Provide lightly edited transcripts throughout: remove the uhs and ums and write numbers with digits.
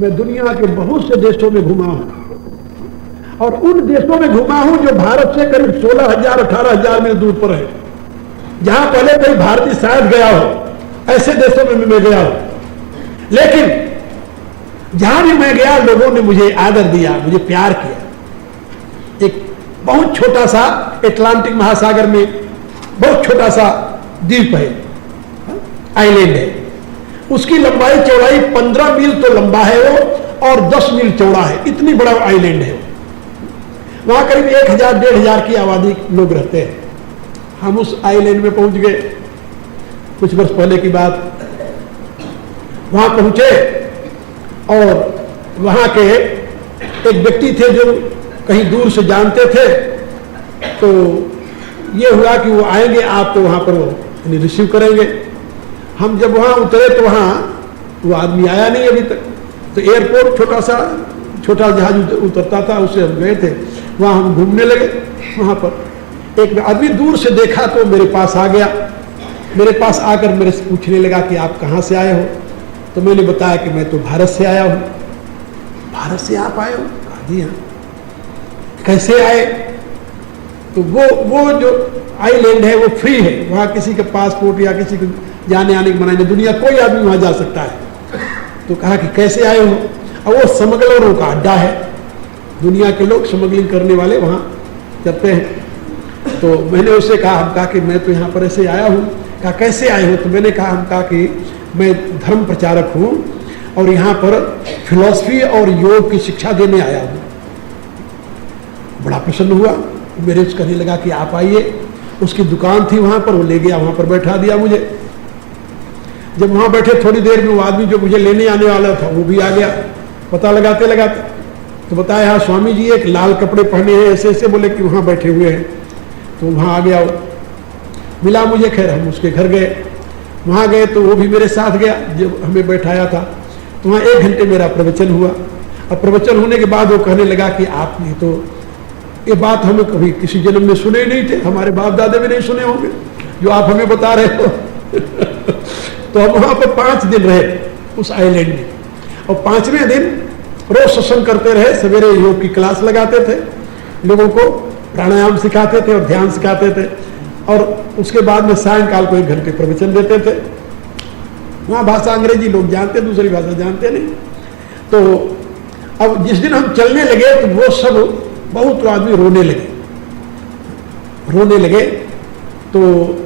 मैं दुनिया के बहुत से देशों में घुमा हूं, और उन देशों में घुमा हूं जो भारत से करीब 16,000 18,000 मील दूर पर है, जहां पहले कोई भारतीय शायद गया हो, ऐसे देशों में मैं गया हूं। लेकिन जहां भी मैं गया लोगों ने मुझे आदर दिया, मुझे प्यार किया। एक बहुत छोटा सा अटलांटिक महासागर में बहुत छोटा सा द्वीप है, आइलैंड है, उसकी लंबाई चौड़ाई 15 मील तो लंबा है वो, और 10 मील चौड़ा है, इतनी बड़ा आइलैंड है। वहां करीब 1,000 1,500 की आबादी लोग रहते हैं। हम उस आइलैंड में पहुंच गए, कुछ वर्ष पहले की बात। वहां पहुंचे और वहां के एक व्यक्ति थे जो कहीं दूर से जानते थे, तो ये हुआ कि वो आएंगे, आपको वहां पर वो रिसीव करेंगे। हम जब वहां उतरे तो वहां वो आदमी आया नहीं अभी तक, तो एयरपोर्ट छोटा जहाज उतरता था, उससे हम गए थे। वहां हम घूमने लगे। वहां पर एक आदमी दूर से देखा तो मेरे पास आ गया। मेरे पास आकर मेरे से पूछने लगा कि आप कहाँ से आए हो। तो मैंने बताया कि मैं तो भारत से आया हूँ। भारत से आप आए हो? कहा जी हाँ। कैसे आए? तो वो जो आइलैंड है वो फ्री है, वहाँ किसी का पासपोर्ट या किसी को जाने आने की मनाही नहीं, दुनिया कोई आदमी वहाँ जा सकता है। तो कहा कि कैसे आए हो? और वो स्मगलरों का अड्डा है, दुनिया के लोग स्मगलिंग करने वाले वहाँ करते हैं। तो मैंने उससे कहा कि मैं तो यहाँ पर ऐसे आया हूँ। कहा कैसे आए हो? तो मैंने कहा कि मैं धर्म प्रचारक हूँ और यहाँ पर फिलॉसफी और योग की शिक्षा देने आया हूँ। बड़ा प्रसन्न हुआ, मेरे से कहने लगा कि आप आइए। उसकी दुकान थी वहाँ पर, वो ले गया, वहाँ पर बैठा दिया मुझे। जब वहाँ बैठे थोड़ी देर में वो आदमी जो मुझे लेने आने वाला था वो भी आ गया, पता लगाते लगाते। तो बताया हाँ स्वामी जी एक लाल कपड़े पहने हैं, ऐसे ऐसे बोले कि वहाँ बैठे हुए हैं। तो वहाँ आ गया, वो मिला मुझे। खैर हम उसके घर गए। वहाँ गए तो वो भी मेरे साथ गया, जब हमें बैठाया था। तो वहाँ 1 घंटे मेरा प्रवचन हुआ। अब प्रवचन होने के बाद वो कहने लगा कि आपने तो ये बात हमें कभी किसी जन्म में सुने ही नहीं थे, हमारे बाप दादे भी नहीं सुने होंगे जो आप हमें बता रहे हो। तो हम वहाँ पर 5 दिन रहे उस आइलैंड में, और 5वें दिन रोज सत्संग करते रहे। सवेरे योग की क्लास लगाते थे, लोगों को प्राणायाम सिखाते थे और ध्यान सिखाते थे, और उसके बाद में सायंकाल को 1 घंटे प्रवचन देते थे। वहाँ भाषा अंग्रेजी लोग जानते, दूसरी भाषा जानते नहीं। तो अब जिस दिन हम चलने लगे तो वो सब बहुत आदमी रोने लगे। तो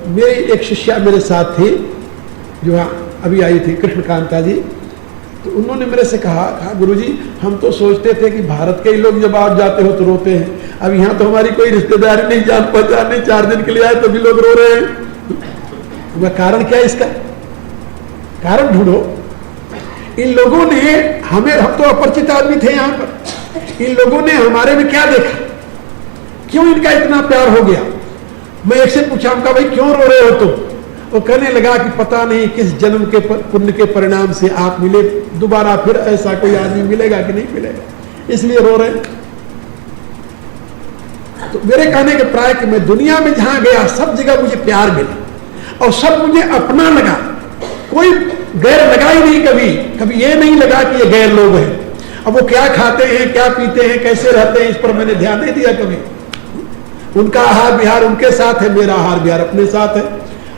मेरी एक शिष्या मेरे साथ थी जो अभी आई थी, कृष्णकांता जी। तो उन्होंने मेरे से कहा गुरुजी हम तो सोचते थे कि भारत के ही लोग जब आप जाते हो तो रोते हैं, अब यहाँ तो हमारी कोई रिश्तेदारी नहीं, जान पहचान नहीं, 4 दिन के लिए आए तो भी लोग रो रहे हैं। वह कारण क्या है इसका? कारण ढूंढो। इन लोगों ने हमें, हम तो अपरिचित आदमी थे यहाँ पर, इन लोगों ने हमारे में क्या देखा, क्यों इनका इतना प्यार हो गया? मैं एक से पूछा, उनका भाई क्यों रो रहे हो तुम? वो कहने लगा कि पता नहीं किस जन्म के पुण्य के परिणाम से आप मिले, दोबारा फिर ऐसा कोई आदमी मिलेगा कि नहीं मिलेगा, इसलिए रो रहे। तो मेरे कहने के प्राय कि मैं दुनिया में जहां गया सब जगह मुझे प्यार मिला और सब मुझे अपना लगा, कोई गैर लगा ही नहीं। कभी ये नहीं लगा कि ये गैर लोग हैं। अब वो क्या खाते हैं, क्या पीते हैं, कैसे रहते हैं, इस पर मैंने ध्यान नहीं दिया कभी। उनका आहार विहार उनके साथ है, मेरा आहार विहार अपने साथ है।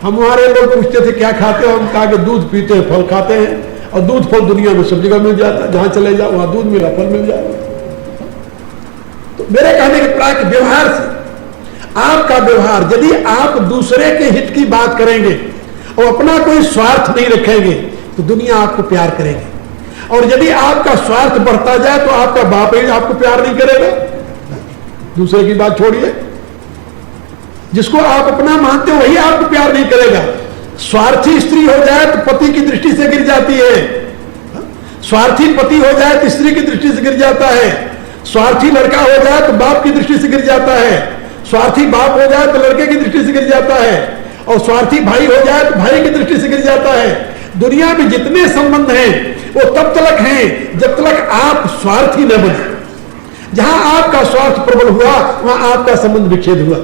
हम हमारे लोग पूछते थे क्या खाते हो, हम कहा कि दूध पीते हैं, फल खाते हैं, और दूध फल दुनिया में सब जगह मिल जाता है, जहां चले जाओ वहां दूध मिला, फल मिल जाएगा। तो मेरे कहने के प्राय व्यवहार से, आपका व्यवहार यदि आप दूसरे के हित की बात करेंगे और अपना कोई स्वार्थ नहीं रखेंगे तो दुनिया आपको प्यार करेगी, और यदि आपका स्वार्थ बढ़ता जाए तो आपका बाप ही आपको प्यार नहीं करेगा। दूसरे की बात छोड़िए, जिसको आप अपना मानते हो वही आपको प्यार नहीं करेगा। स्वार्थी स्त्री हो जाए तो पति की दृष्टि से गिर जाती है, स्वार्थी पति हो जाए तो स्त्री की दृष्टि से गिर जाता है, स्वार्थी लड़का हो जाए तो बाप की दृष्टि से गिर जाता है, स्वार्थी बाप हो जाए तो लड़के की दृष्टि से गिर जाता है, और स्वार्थी भाई हो जाए तो भाई की दृष्टि से गिर जाता है। दुनिया में जितने संबंध हैं वो तब तक हैं जब तक आप स्वार्थी न बने। जहां आपका स्वार्थ प्रबल हुआ वहां आपका संबंध विच्छेद हुआ,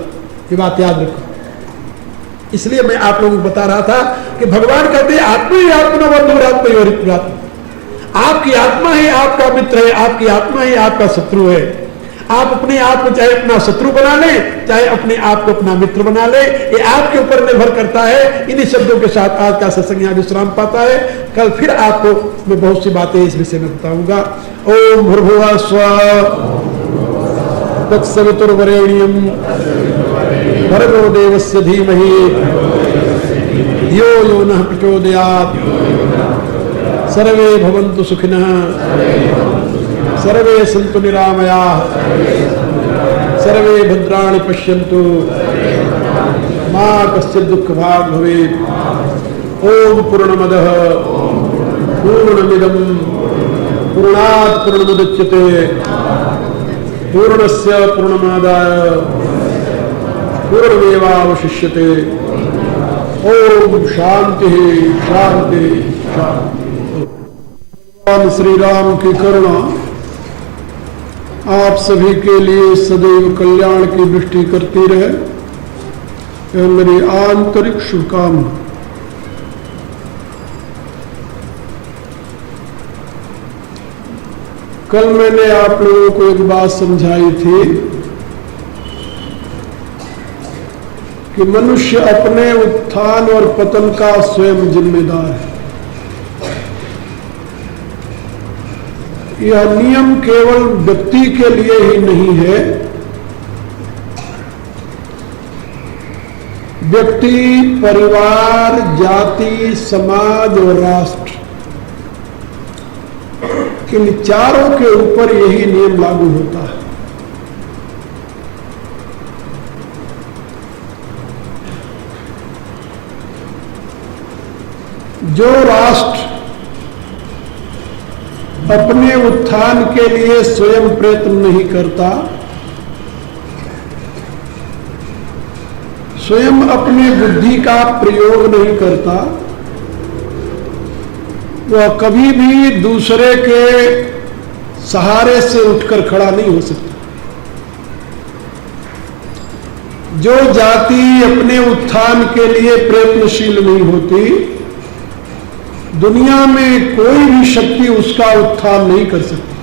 ये बात याद रखो। इसलिए मैं आप लोगों को बता रहा था कि भगवान कहते हैं आत्मा ही आत्मा व दूरात्मा। आपकी आत्मा ही आपका मित्र है, आपकी आत्मा ही आपका शत्रु है। आप अपने आप को चाहे अपना शत्रु बना लें, चाहे अपने आप को अपना मित्र बना ले, ये आपके ऊपर निर्भर करता है। इन्हीं शब्दों के साथ आज का सत्संग यहाँ विश्राम पाता है। कल फिर आपको मैं बहुत सी बातें इस विषय में बताऊंगा। ओम भूर्भुवः स्वः तत्सवितुर्वरेण्यं भर्गो देवस्य धीमहि धियो यो नः प्रचोदयात्। सर्वे भवन्तु सुखिनः, सर्वे सन्तु निरामयाः, सर्वे भद्राणि पश्यन्तु, मा कश्चित् दुःखभाग् भवेत्। ओम पूर्णमदः पूर्णमिदं पूर्णात् पूर्णमुदच्यते पूर्णस्य पूर्णमादाय पूर्णमेवावशिष्यते। ओम शांति शांति शांति। भगवान श्री राम की करुणा आप सभी के लिए सदैव कल्याण की दृष्टि करती रहे, यह मेरी आंतरिक शुभकामना। कल मैंने आप लोगों को एक बात समझाई थी कि मनुष्य अपने उत्थान और पतन का स्वयं जिम्मेदार है। यह नियम केवल व्यक्ति के लिए ही नहीं है, व्यक्ति, परिवार, जाति, समाज और राष्ट्र, इन चारों के ऊपर यही नियम लागू होता है। जो राष्ट्र अपने उत्थान के लिए स्वयं प्रयत्न नहीं करता, स्वयं अपनी बुद्धि का प्रयोग नहीं करता, वह कभी भी दूसरे के सहारे से उठकर खड़ा नहीं हो सकता। जो जाति अपने उत्थान के लिए प्रयत्नशील नहीं होती, दुनिया में कोई भी शक्ति उसका उत्थान नहीं कर सकती।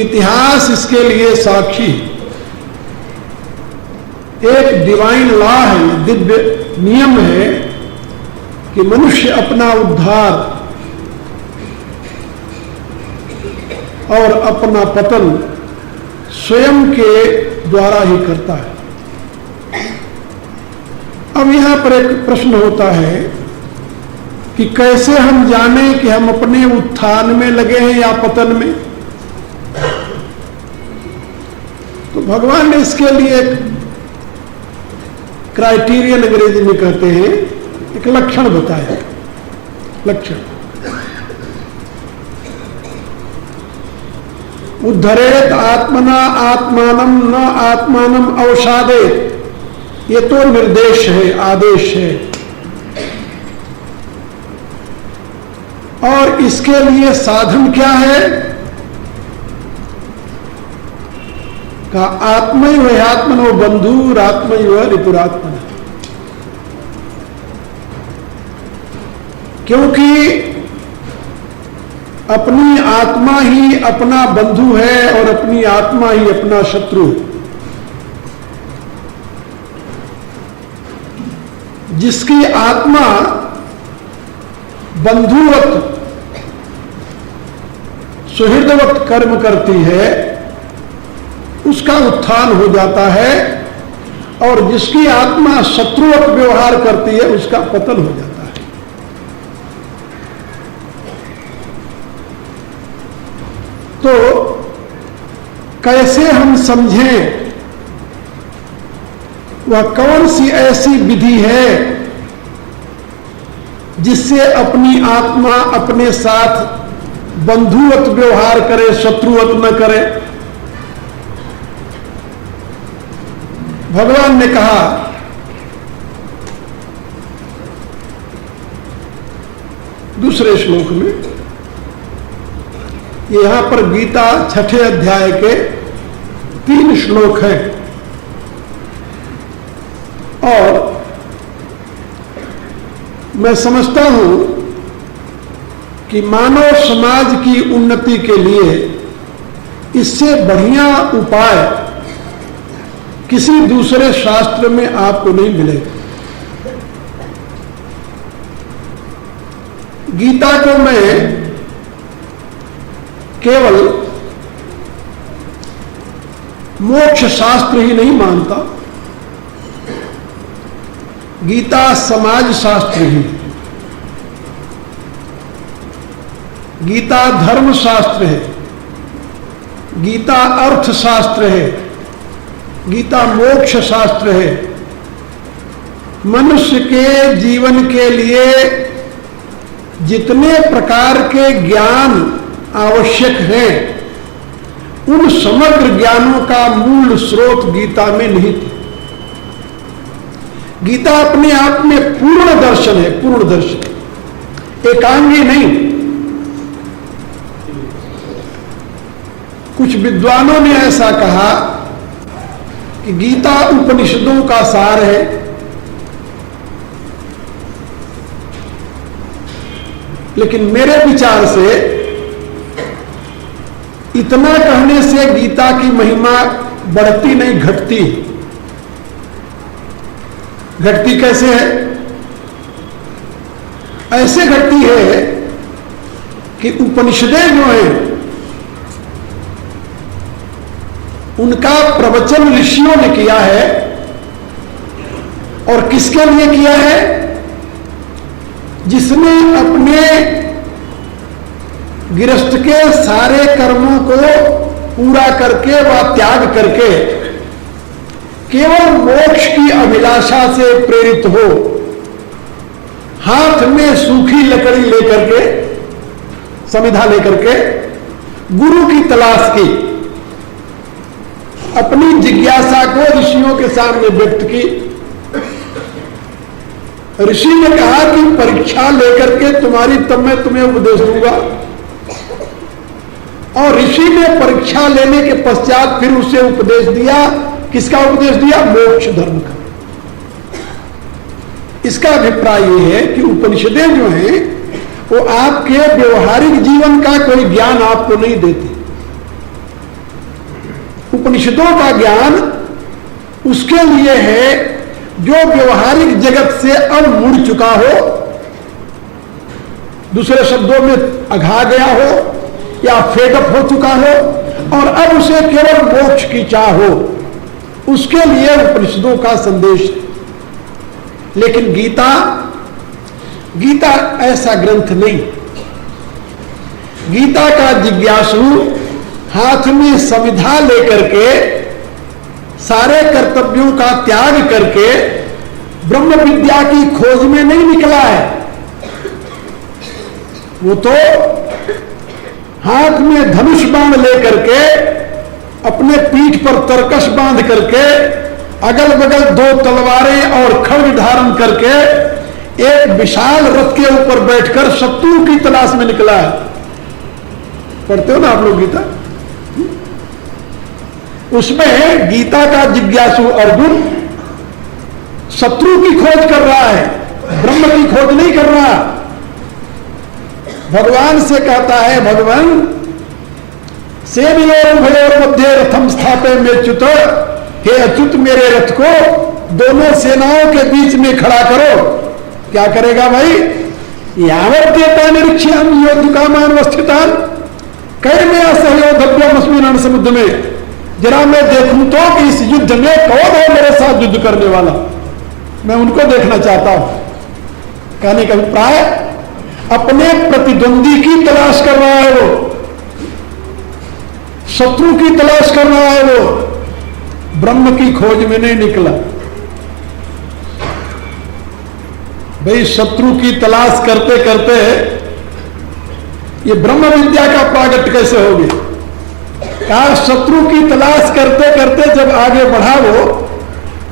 इतिहास इसके लिए साक्षी। एक डिवाइन लॉ है, दिव्य नियम है कि मनुष्य अपना उद्धार और अपना पतन स्वयं के द्वारा ही करता है। अब यहां पर एक प्रश्न होता है कि कैसे हम जाने कि हम अपने उत्थान में लगे हैं या पतन में। तो भगवान ने इसके लिए एक क्राइटेरियन अंग्रेजी में कहते हैं, एक लक्षण बताया। लक्षण उद्धरेत आत्मना आत्मानम न आत्मानम अवसादेत। ये तो निर्देश है, आदेश है। और इसके लिए साधन क्या है? का आत्मैव ह्यात्मनो बंधुर आत्मैव रिपुरात्मन। क्योंकि अपनी आत्मा ही अपना बंधु है और अपनी आत्मा ही अपना शत्रु। जिसकी आत्मा बंधुवत सुहृदवत कर्म करती है, उसका उत्थान हो जाता है, और जिसकी आत्मा शत्रुवत व्यवहार करती है, उसका पतन हो जाता है। तो कैसे हम समझें वह कौन सी ऐसी विधि है जिससे अपनी आत्मा अपने साथ बंधुवत व्यवहार करे, शत्रुवत न करे। भगवान ने कहा दूसरे श्लोक में, यहां पर गीता 6ठे अध्याय के 3 श्लोक हैं, और मैं समझता हूं कि मानव समाज की उन्नति के लिए इससे बढ़िया उपाय किसी दूसरे शास्त्र में आपको नहीं मिलेगा। गीता को मैं केवल मोक्ष शास्त्र ही नहीं मानता, गीता समाज शास्त्र ही, गीता धर्म शास्त्र है, गीता अर्थ शास्त्र है, गीता मोक्ष शास्त्र है। मनुष्य के जीवन के लिए जितने प्रकार के ज्ञान आवश्यक हैं, उन समग्र ज्ञानों का मूल स्रोत गीता में निहित है। गीता अपने आप में पूर्ण दर्शन है, पूर्ण दर्शन, एकांगी नहीं। कुछ विद्वानों ने ऐसा कहा कि गीता उपनिषदों का सार है, लेकिन मेरे विचार से इतना कहने से गीता की महिमा बढ़ती नहीं, घटती। घटती कैसे है? ऐसे घटती है कि उपनिषदें जो हैं उनका प्रवचन ऋषियों ने किया है, और किसके लिए किया है? जिसने अपने गृहस्थ के सारे कर्मों को पूरा करके व त्याग करके केवल मोक्ष की अभिलाषा से प्रेरित हो, हाथ में सूखी लकड़ी लेकर के, समिधा लेकर के गुरु की तलाश की, अपनी जिज्ञासा को ऋषियों के सामने व्यक्त की। ऋषि ने कहा कि परीक्षा लेकर के तब मैं तुम्हें उपदेश दूंगा, और ऋषि ने परीक्षा लेने के पश्चात फिर उसे उपदेश दिया। किसका उपदेश दिया? मोक्ष धर्म का। इसका अभिप्राय यह है कि उपनिषदें जो हैं वो आपके व्यवहारिक जीवन का कोई ज्ञान आपको नहीं देती। उपनिषदों का ज्ञान उसके लिए है जो व्यवहारिक जगत से अब मुड़ चुका हो, दूसरे शब्दों में अघा गया हो या फेडअप हो चुका हो, और अब उसे केवल मोक्ष की चाह हो, उसके लिए उपनिषदों का संदेश है। लेकिन गीता ऐसा ग्रंथ नहीं। गीता का जिज्ञासु हाथ में समिधा लेकर के सारे कर्तव्यों का त्याग करके ब्रह्म विद्या की खोज में नहीं निकला है। वो तो हाथ में धनुष बाण लेकर के, अपने पीठ पर तरकश बांध करके, अगल बगल 2 तलवारें और खड्ग धारण करके एक विशाल रथ के ऊपर बैठकर शत्रु की तलाश में निकला है। पढ़ते हो ना आप लोग गीता? उसमें गीता का जिज्ञासु अर्जुन शत्रु की खोज कर रहा है, ब्रह्म की खोज नहीं कर रहा। भगवान से कहता है, भगवान सेनयोर भयोर मध्य रथम स्थापे में च्युत, हे अच्युत मेरे रथ को दोनों सेनाओं के बीच में खड़ा करो। क्या करेगा भाई? यावत्यता निरीक्ष्याम योद्धुकामान वस्थितान कैर्मया सहयोधव्यम अस्मिन् रण समुद्र में। जरा मैं देखूं तो कि इस युद्ध में कौन है मेरे साथ युद्ध करने वाला, मैं उनको देखना चाहता हूं। कहने का अभिप्राय अपने प्रतिद्वंदी की तलाश कर रहा है, वो शत्रु की तलाश कर रहा है, वो ब्रह्म की खोज में नहीं निकला। भाई शत्रु की तलाश करते करते ये ब्रह्म विद्या का प्रागट्य कैसे होगी? कहा शत्रु की तलाश करते करते जब आगे बढ़ा वो,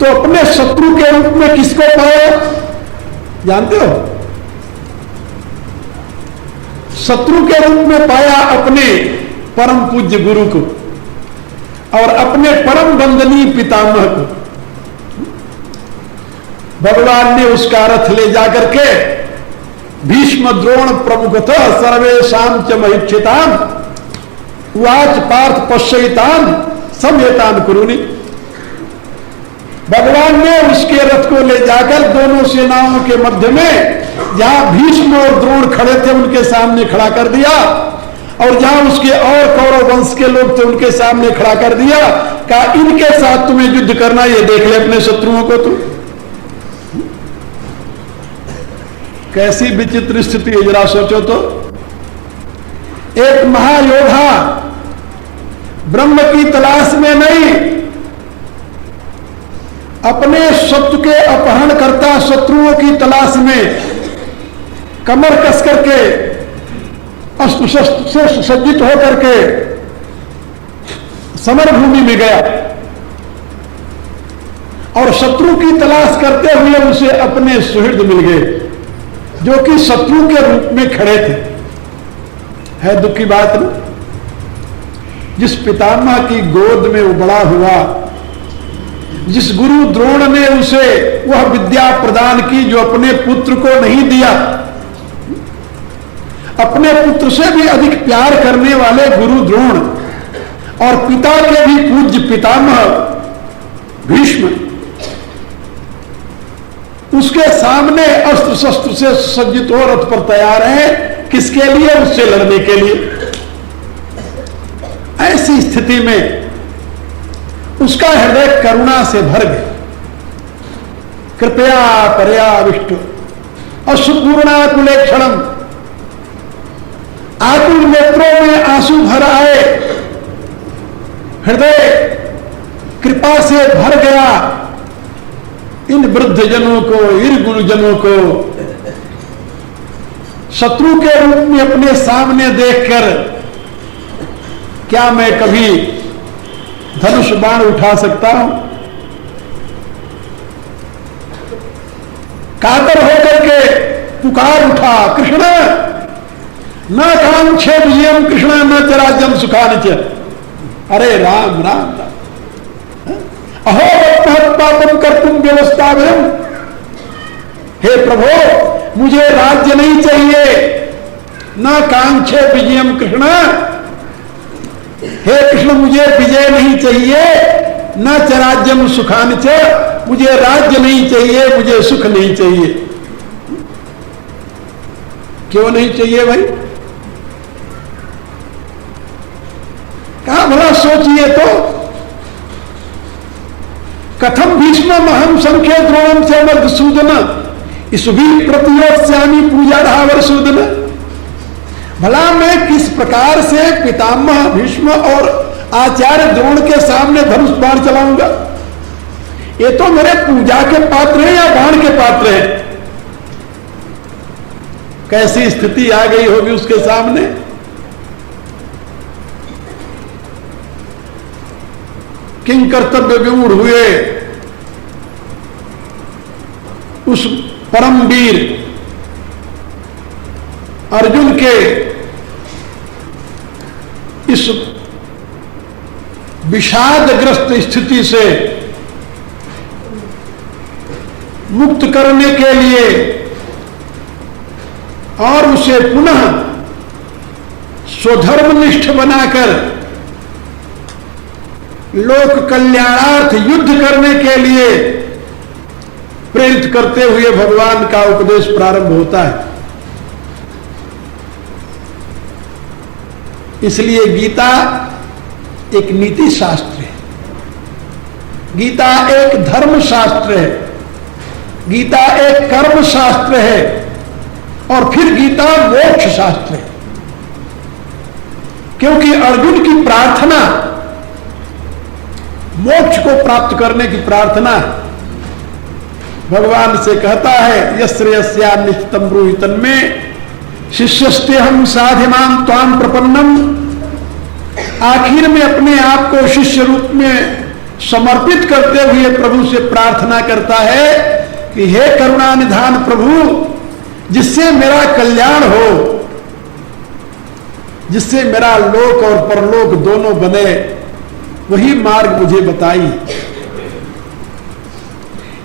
तो अपने शत्रु के रूप में किसको पाया जानते हो? शत्रु के रूप में पाया अपने परम पूज्य गुरु को और अपने परम वंदनीय पितामह को। भगवान ने उसका रथ ले जाकर के भीष्म द्रोण प्रमुखतः सर्वेशाम च महिक्षिताम उवाच पार्थ पश्यतान समयतान कुरुनि। भगवान ने उसके रथ को ले जाकर दोनों सेनाओं के मध्य में, जहां भीष्म और द्रोण खड़े थे उनके सामने खड़ा कर दिया, और जहां उसके और कौरव वंश के लोग थे उनके सामने खड़ा कर दिया। कहा इनके साथ तुम्हें युद्ध करना, ये देख ले अपने शत्रुओं को। तुम कैसी विचित्र स्थिति है, जरा सोचो तो। एक महायोद्धा ब्रह्म की तलाश में नहीं, अपने शत्रु के अपहरणकर्ता शत्रुओं की तलाश में कमर कस करके अस्त्र शस्त्र से सुसज्जित होकर के समर भूमि में गया, और शत्रु की तलाश करते हुए उसे अपने सुहृद मिल गए जो कि शत्रु के रूप में खड़े थे। है दुख की बात ना। जिस पितामह की गोद में वो बड़ा हुआ, जिस गुरु द्रोण ने उसे वह विद्या प्रदान की जो अपने पुत्र को नहीं दिया, अपने पुत्र से भी अधिक प्यार करने वाले गुरु द्रोण और पिता के भी पूज्य पितामह भीष्म, उसके सामने अस्त्र शस्त्र से सज्जित हो रथ पर तैयार है। किसके लिए? उससे लड़ने के लिए। ऐसी स्थिति में उसका हृदय करुणा से भर गया। कृपया परया विष्णु अश्रुपूर्णाकुले क्षणम, आकुल नेत्रों में आंसू भर आए, हृदय कृपा से भर गया। इन वृद्ध जनों को, निर्गुण जनों को शत्रु के रूप में अपने सामने देखकर क्या मैं कभी धनुष बाण उठा सकता हूं? कातर होकर के पुकार उठा, कृष्ण न कांक्षे विजयम कृष्ण न च राज्यम सुखानि च। अरे राम राम राम, अहो पापम कर्तुम व्यवस्था। हे प्रभु, मुझे राज्य नहीं चाहिए, न कांक्षे विजयम कृष्ण। हे कृष्ण, मुझे विजय नहीं चाहिए, न च राज्यम सुखानि च, मुझे राज्य नहीं चाहिए, मुझे सुख नहीं चाहिए। क्यों नहीं चाहिए भाई? कहा भला सोचिए तो, कथम भीष्म महम संख्य द्रोणम से मधुसूदन इस भी प्रतियोत्स्यामी पूजा रहा वरसूदन। भला मैं किस प्रकार से पितामह भीष्म और आचार्य द्रोण के सामने धनुष बाण चलाऊंगा? ये तो मेरे पूजा के पात्र हैं या बाण के पात्र हैं? कैसी स्थिति आ गई होगी उसके सामने। किंग कर्तव्य विमूढ़ हुए उस परम वीर अर्जुन के इस विषादग्रस्त स्थिति से मुक्त करने के लिए और उसे पुनः स्वधर्मनिष्ठ बनाकर लोक कल्याणार्थ युद्ध करने के लिए प्रेरित करते हुए भगवान का उपदेश प्रारंभ होता है। इसलिए गीता एक नीति शास्त्र है, गीता एक धर्म शास्त्र है, गीता एक कर्म शास्त्र है, और फिर गीता मोक्ष शास्त्र है। क्योंकि अर्जुन की प्रार्थना मोक्ष को प्राप्त करने की प्रार्थना है। भगवान से कहता है यस्या निश्चितम ब्रूहितन में शिष्यस्ते हम साधिमान त्वाम प्रपन्नम। आखिर में अपने आप को शिष्य रूप में समर्पित करते हुए प्रभु से प्रार्थना करता है कि हे करुणा निधान प्रभु, जिससे मेरा कल्याण हो, जिससे मेरा लोक और परलोक दोनों बने, वही मार्ग मुझे बताई।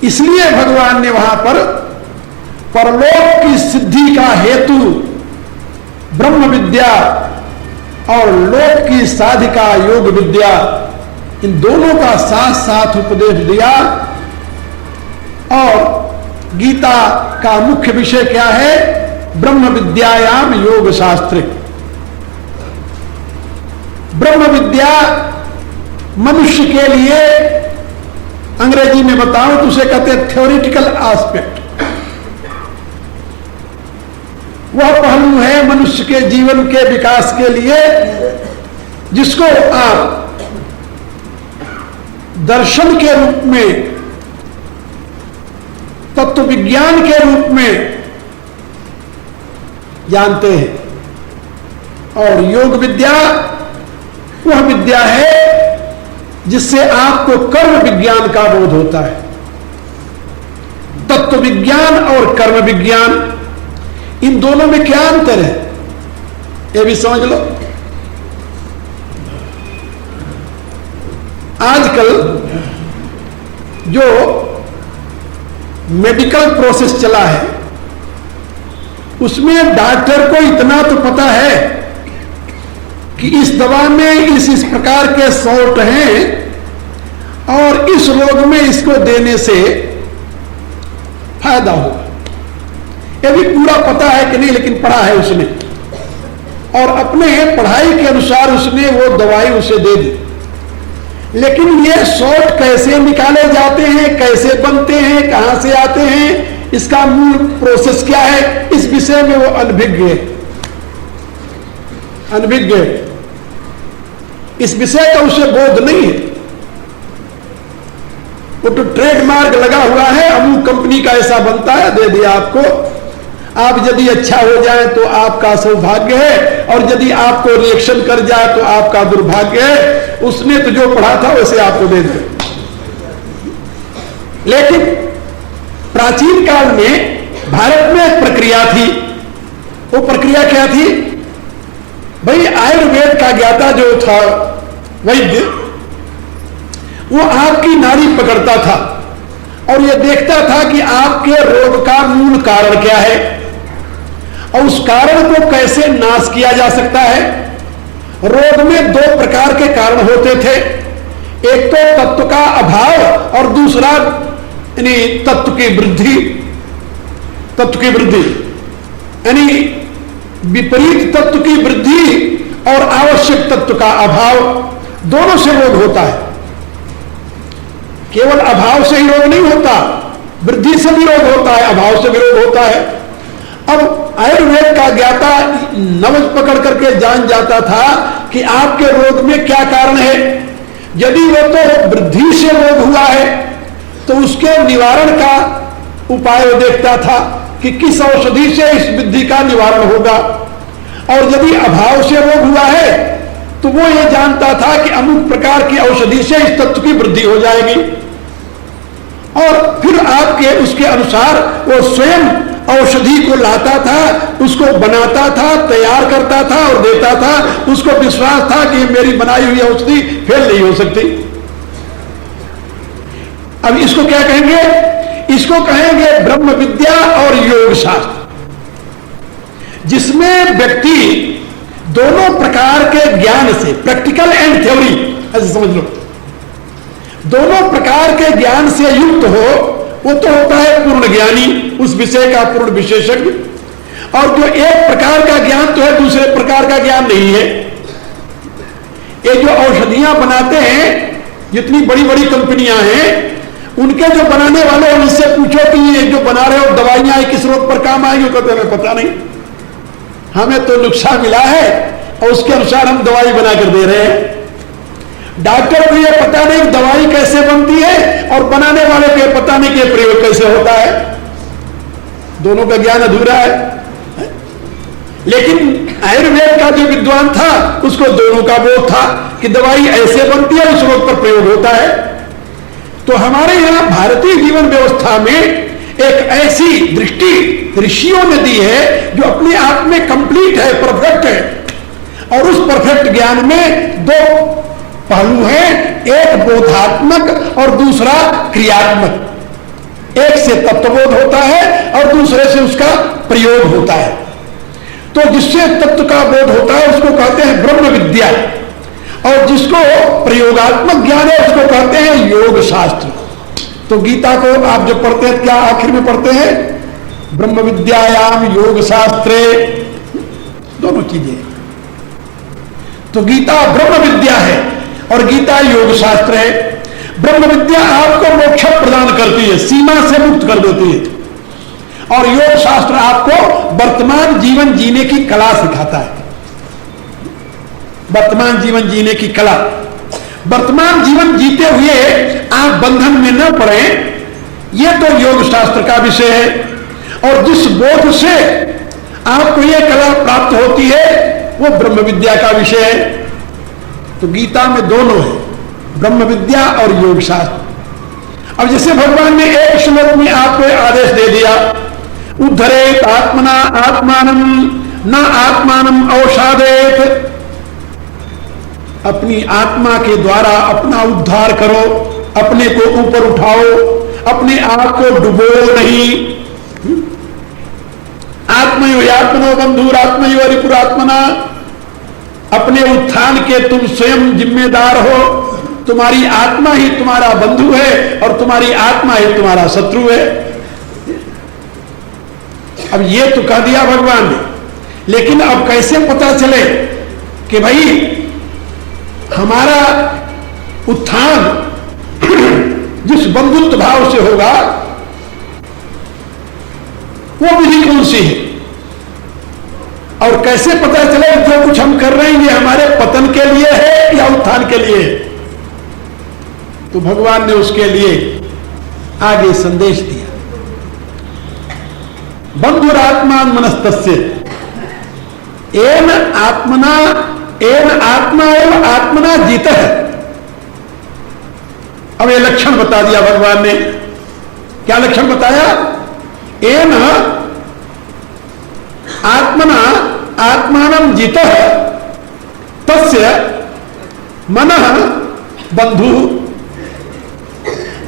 इसलिए भगवान ने वहां पर परलोक की सिद्धि का हेतु हेतु ब्रह्म विद्या और लोक की साधिका योग विद्या, इन दोनों का साथ साथ उपदेश दिया। और गीता का मुख्य विषय क्या है? ब्रह्म विद्यायाम योग शास्त्र। ब्रह्म विद्या मनुष्य के लिए, अंग्रेजी में बताऊं तो उसे कहते हैं थ्योरेटिकल एस्पेक्ट। वह पहलू है मनुष्य के जीवन के विकास के लिए जिसको आप दर्शन के रूप में, तत्व विज्ञान के रूप में जानते हैं। और योग विद्या वह विद्या है जिससे आपको कर्म विज्ञान का बोध होता है। तत्व विज्ञान और कर्म विज्ञान, इन दोनों में क्या अंतर है ये भी समझ लो। आजकल जो मेडिकल प्रोसेस चला है उसमें डॉक्टर को इतना तो पता है कि इस दवा में इस प्रकार के सॉल्ट हैं और इस रोग में इसको देने से फायदा होगा। यह भी पूरा पता है कि नहीं, लेकिन पढ़ा है उसने और अपने पढ़ाई के अनुसार उसने वो दवाई उसे दे दी। लेकिन ये सॉल्ट कैसे निकाले जाते हैं, कैसे बनते हैं, कहां से आते हैं, इसका मूल प्रोसेस क्या है, इस विषय में वो अनभिज्ञ इस विषय का उसे बोध नहीं है। वो तो ट्रेडमार्क लगा हुआ है, अमुक कंपनी का ऐसा बनता है, दे दिया आपको। आप यदि अच्छा हो जाए तो आपका सौभाग्य है और यदि आपको रिएक्शन कर जाए तो आपका दुर्भाग्य है। उसने तो जो पढ़ा था वैसे आपको दे दे। लेकिन प्राचीन काल में भारत में एक प्रक्रिया थी। वो प्रक्रिया क्या थी भाई? आयुर्वेद का ज्ञाता जो था वैद्य, वो आपकी नाड़ी पकड़ता था और यह देखता था कि आपके रोग का मूल कारण क्या है और उस कारण को कैसे नाश किया जा सकता है। रोग में दो प्रकार के कारण होते थे, एक तो तत्व का अभाव और दूसरा यानी तत्व की वृद्धि यानी विपरीत तत्व की वृद्धि और आवश्यक तत्व का अभाव, दोनों से रोग होता है। केवल अभाव से ही रोग नहीं होता, वृद्धि से भी रोग होता है, अभाव से भी रोग होता है। अब आयुर्वेद का ज्ञाता नब्ज पकड़ करके जान जाता था कि आपके रोग में क्या कारण है। यदि वो तो वृद्धि से रोग हुआ है तो उसके निवारण का उपाय वो देखता था कि किस औषधि से इस वृद्धि का निवारण होगा। और यदि अभाव से रोग हुआ है तो वो ये जानता था कि अमुक प्रकार की औषधि से इस तत्व की वृद्धि हो जाएगी। और फिर आपके उसके अनुसार वो स्वयं औषधि को लाता था, उसको बनाता था, तैयार करता था और देता था। उसको विश्वास था कि मेरी बनाई हुई औषधि फेल नहीं हो सकती। अब इसको क्या कहेंगे? इसको कहेंगे ब्रह्म विद्या और योग शास्त्र, जिसमें व्यक्ति दोनों प्रकार के ज्ञान से, प्रैक्टिकल एंड थ्योरी ऐसे समझ लो, दोनों प्रकार के ज्ञान से युक्त हो। वो तो होता है पूर्ण ज्ञानी, उस विषय का पूर्ण विशेषज्ञ। और जो एक प्रकार का ज्ञान तो है, दूसरे प्रकार का ज्ञान नहीं है। ये जो औषधियां बनाते हैं, जितनी बड़ी बड़ी कंपनियां हैं, उनके जो बनाने वाले, उनसे पूछो कि ये जो बना रहे हो दवाइयां किस रोग पर काम आएंगी, कहते हमें पता नहीं, हमें तो नुस्खा मिला है और उसके अनुसार हम दवाई बनाकर दे रहे हैं। डॉक्टर को ये पता नहीं दवाई कैसे बनती है और बनाने वाले को पता नहीं कि प्रयोग कैसे होता है। दोनों का ज्ञान अधूरा है। लेकिन आयुर्वेद का जो विद्वान था उसको दोनों का बोध था कि दवाई ऐसे बनती है, उस रोग पर प्रयोग होता है। तो हमारे यहां भारतीय जीवन व्यवस्था में एक ऐसी दृष्टि ऋषियों ने दी है जो अपने आप में कंप्लीट है, परफेक्ट है। और उस परफेक्ट ज्ञान में दो पहलू हैं, एक बोधात्मक और दूसरा क्रियात्मक। एक से तत्वबोध होता है और दूसरे से उसका प्रयोग होता है। तो जिससे तत्व का बोध होता है उसको कहते हैं ब्रह्म विद्या, और जिसको प्रयोगात्मक ज्ञान है उसको कहते हैं योग शास्त्र। तो गीता को आप जब पढ़ते हैं क्या आखिर में पढ़ते हैं? ब्रह्म विद्यायाम योग शास्त्रे, दोनों चीजें। तो गीता ब्रह्म विद्या है और गीता योग शास्त्र है। ब्रह्म विद्या आपको मोक्ष प्रदान करती है, सीमा से मुक्त कर देती है, और योग शास्त्र आपको वर्तमान जीवन जीने की कला सिखाता है। वर्तमान जीवन जीने की कला, वर्तमान जीवन जीते हुए आप बंधन में न पड़े, यह तो योग शास्त्र का विषय है। और जिस बोध से आपको यह कला प्राप्त होती है वो ब्रह्म विद्या का विषय है। तो गीता में दोनों है, ब्रह्म विद्या और योग शास्त्र। अब जैसे भगवान ने एक श्लोक में आपको आदेश दे दिया, उद्धरेत आत्मना आत्मानम न आत्मानम अवसादेत, अपनी आत्मा के द्वारा अपना उद्धार करो, अपने को ऊपर उठाओ, अपने आप को डुबो नहीं। आत्मयो आत्मनो बंधुर आत्मयो रिपुरात्मना, अपने उत्थान के तुम स्वयं जिम्मेदार हो। तुम्हारी आत्मा ही तुम्हारा बंधु है और तुम्हारी आत्मा ही तुम्हारा शत्रु है। अब ये तो कह दिया भगवान ने, लेकिन अब कैसे पता चले कि भाई हमारा उत्थान जिस बंधुत्व भाव से होगा वो विधि कौन सी है, और कैसे पता चले जो कुछ हम कर रहे हैं ये हमारे पतन के लिए है या उत्थान के लिए है? तो भगवान ने उसके लिए आगे संदेश दिया, बंधुरात्मान मनस्तस्य एन आत्मना एन आत्मा एवं आत्मना जीत है। अब ये लक्षण बता दिया भगवान ने। क्या लक्षण बताया? एन आत्मना आत्मानं जीत तस्य मनः बंधु,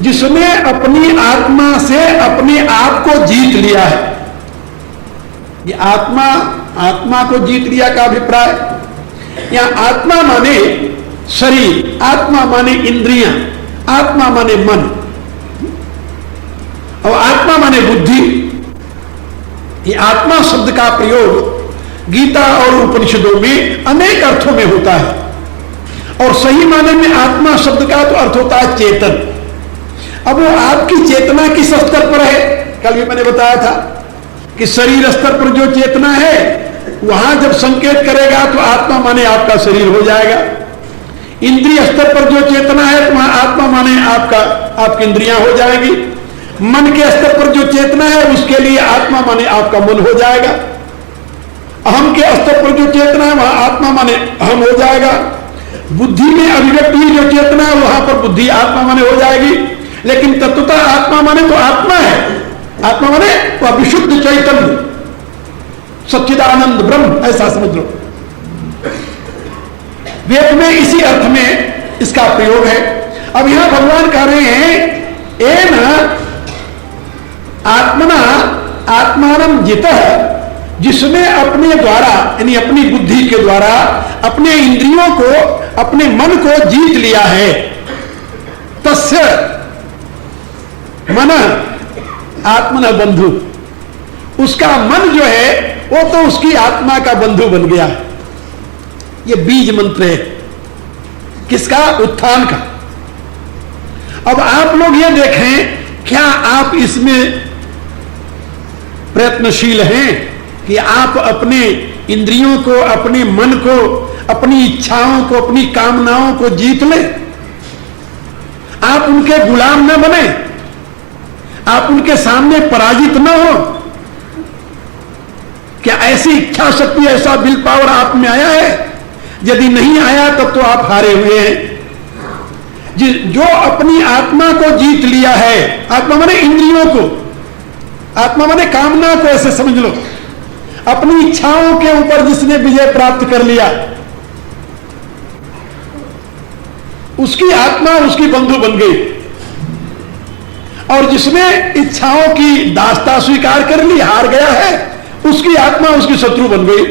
जिसने अपनी आत्मा से अपने आप को जीत लिया है। ये आत्मा को जीत लिया का अभिप्राय, या आत्मा माने शरीर, आत्मा माने इंद्रियां, आत्मा माने मन, और आत्मा माने बुद्धि। ये आत्मा शब्द का प्रयोग गीता और उपनिषदों में अनेक अर्थों में होता है, और सही माने में आत्मा शब्द का तो अर्थ होता है चेतन। अब वो आपकी चेतना किस स्तर पर है? कल भी मैंने बताया था कि शरीर स्तर पर जो चेतना है वहां जब संकेत करेगा तो आत्मा माने आपका शरीर हो जाएगा। इंद्रिय स्तर पर जो चेतना है तो वहां आत्मा माने आपकी इंद्रियां हो जाएगी। मन के स्तर पर जो चेतना है उसके लिए आत्मा माने आपका मन हो जाएगा। अहम के स्तर पर जो चेतना है वहां आत्मा माने अहम हो जाएगा। बुद्धि में अभिव्यक्ति जो चेतना है वहां पर बुद्धि आत्मा माने हो जाएगी। लेकिन तत्वतः आत्मा माने तो आत्मा है, आत्मा माने वह विशुद्ध चैतन्य सच्चिदानंद ब्रह्म, ऐसा समझ लो। वेद में इसी अर्थ में इसका प्रयोग है। अब यहां भगवान कह रहे हैं एन आत्मना आत्मानं जितः, जिसने अपने द्वारा यानी अपनी बुद्धि के द्वारा अपने इंद्रियों को, अपने मन को जीत लिया है। तस्य मन आत्मना बंधु, उसका मन जो है वो तो उसकी आत्मा का बंधु बन गया। ये बीज मंत्र है किसका? उत्थान का। अब आप लोग ये देखें, क्या आप इसमें प्रयत्नशील हैं कि आप अपने इंद्रियों को, अपने मन को, अपनी इच्छाओं को, अपनी कामनाओं को जीत लें? आप उनके गुलाम न बने, आप उनके सामने पराजित न हो। क्या ऐसी इच्छा शक्ति, ऐसा विल पावर आप में आया है? यदि नहीं आया तब तो आप हारे हुए हैं। जो अपनी आत्मा को जीत लिया है, आत्मा माने इंद्रियों को, आत्मा माने कामना को, ऐसे समझ लो। अपनी इच्छाओं के ऊपर जिसने विजय प्राप्त कर लिया, उसकी आत्मा उसकी बंधु बन गई। और जिसने इच्छाओं की दासता स्वीकार कर ली, हार गया है, उसकी आत्मा उसकी शत्रु बन गई।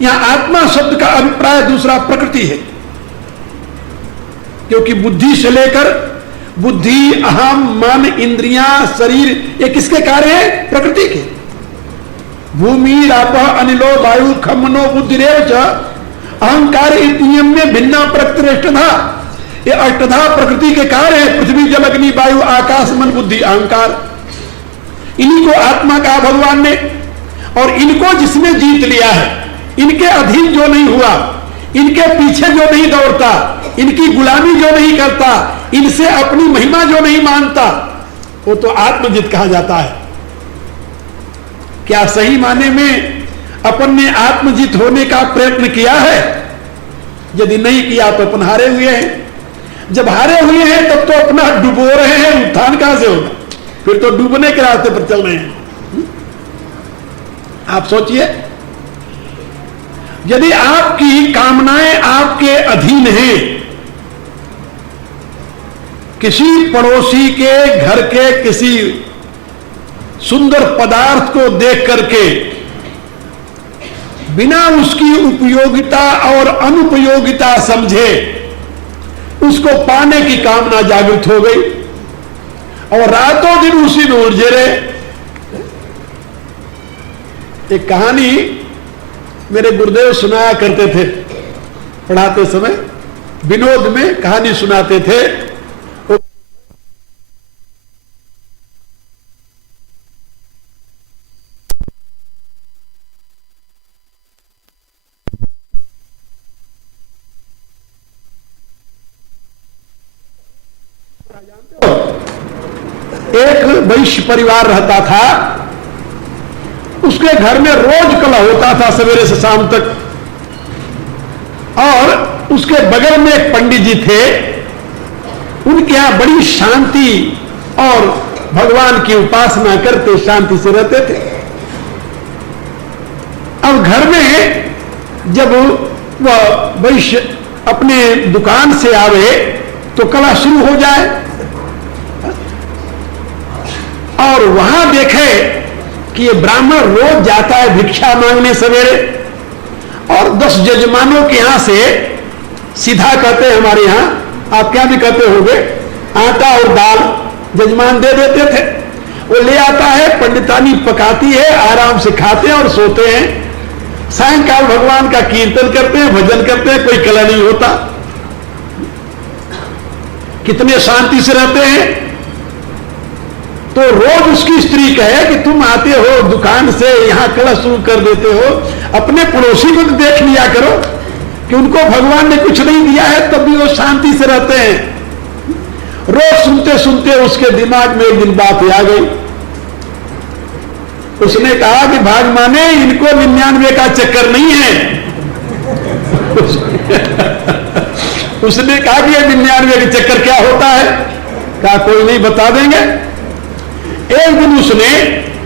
यहां आत्मा शब्द का अभिप्राय दूसरा प्रकृति है, क्योंकि बुद्धि से लेकर बुद्धि, अहम, मन, इंद्रियां, शरीर, ये किसके कार्य है? प्रकृति के। भूमि, रापः, अनिलो, वायु, खम, मनो, बुद्धिरेव च अहंकार नियम में भिन्ना प्रकृति अष्टधा। ये अष्टधा प्रकृति के कार्य है। पृथ्वी, जल, अग्नि, वायु, आकाश, मन, बुद्धि, अहंकार। इन्हीं को आत्मा कहा भगवान ने। और इनको जिसने जीत लिया है, इनके अधीन जो नहीं हुआ, इनके पीछे जो नहीं दौड़ता, इनकी गुलामी जो नहीं करता, इनसे अपनी महिमा जो नहीं मानता, वो तो आत्मजित कहा जाता है। क्या सही माने में अपन ने आत्मजित होने का प्रयत्न किया है? यदि नहीं किया तो अपन हारे हुए हैं। जब हारे हुए हैं तब तो अपना डुबो रहे हैं, उत्थान कहां से होगा? फिर तो डूबने के रास्ते पर चल रहे हैं। आप सोचिए, यदि आपकी कामनाएं आपके अधीन हैं, किसी पड़ोसी के घर के किसी सुंदर पदार्थ को देख करके बिना उसकी उपयोगिता और अनुपयोगिता समझे उसको पाने की कामना जागृत हो गई और रातों दिन उसी में उलझे रहे। एक कहानी मेरे गुरुदेव सुनाया करते थे, पढ़ाते समय विनोद में कहानी सुनाते थे। एक वैश्य परिवार रहता था, उसके घर में रोज कलह होता था सवेरे से शाम तक। और उसके बगल में एक पंडित जी थे, उनके यहां बड़ी शांति और भगवान की उपासना करते शांति से रहते थे। अब घर में जब वह वैश्य अपने दुकान से आवे तो कलह शुरू हो जाए और वहां देखे कि ये ब्राह्मण रोज जाता है भिक्षा मांगने सवेरे और 10 जजमानों के यहां से सीधा कहते हैं, हमारे यहां आप क्या भी कहते होंगे, आटा और दाल जजमान दे देते थे। वो ले आता है, पंडितानी पकाती है, आराम से खाते हैं और सोते हैं। सायंकाल भगवान का कीर्तन करते हैं, भजन करते हैं, कोई कलह नहीं होता। कितने शांति से रहते हैं। तो रोज उसकी स्त्री कहे कि तुम आते हो दुकान से, यहां कलह शुरू कर देते हो, अपने पड़ोसी को तो देख लिया करो कि उनको भगवान ने कुछ नहीं दिया है, तब भी वो शांति से रहते हैं। रोज सुनते सुनते उसके दिमाग में एक दिन बात आ गई। उसने कहा कि भाग माने, इनको 99 का चक्कर नहीं है। उसने कहा कि ये 99 का चक्कर क्या होता है? कहा कोई नहीं, बता देंगे। एक दिन उसने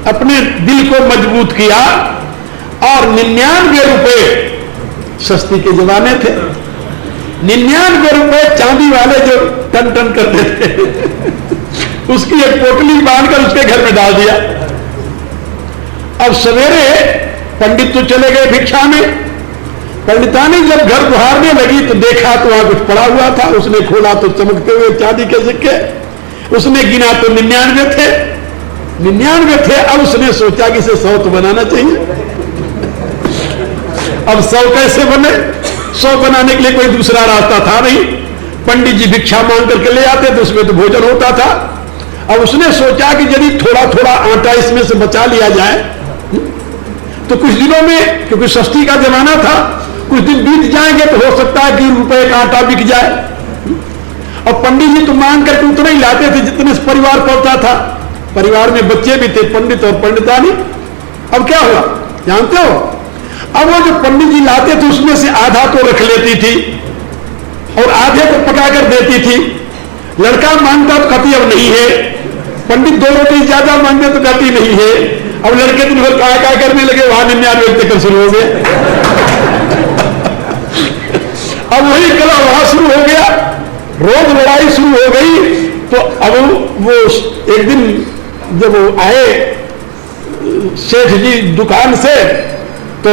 अपने दिल को मजबूत किया और 99 रुपए, सस्ती के जमाने थे, 99 रुपए चांदी वाले जो टन टन करते थे उसकी एक पोटली बांधकर उसके घर में डाल दिया। अब सवेरे पंडित तो चले गए भिक्षा में। पंडितानी जब घर बुहारने लगी तो देखा तो वहां कुछ पड़ा हुआ था। उसने खोला तो चमकते हुए चांदी के सिक्के। उसने गिना तो 99 थे, 99 थे। अब उसने सोचा कि इसे 100 तो बनाना चाहिए। अब 100 कैसे बने? 100 बनाने के लिए कोई दूसरा रास्ता था नहीं। पंडित जी भिक्षा मांग करके ले आते तो उसमें तो भोजन होता था। अब उसने सोचा कि यदि थोड़ा थोड़ा आटा इसमें से बचा लिया जाए तो कुछ दिनों में, क्योंकि सस्ती का जमाना था, कुछ दिन बीत जाएंगे तो हो सकता है कि रुपए का आटा बिक जाए। और पंडित जी तो मांग करके उतना ही लाते थे जितने से परिवार पलता था। परिवार में बच्चे भी थे, पंडित और पंडितानी। अब क्या हुआ जानते हो? अब वो जो पंडित जी लाते थे उसमें से आधा तो रख लेती थी और आधे को पका कर देती थी। लड़का मांगता तो कहती अब नहीं है। पंडित 2 रोटी ज्यादा मांगते तो कहती नहीं है। अब लड़के दिन भर काय करने लगे, वहां 99 चक्कर शुरू हो गए। अब वही कला वहां शुरू हो गया, रोज लड़ाई शुरू हो गई। तो अब वो एक दिन जब वो आए सेठ जी दुकान से, तो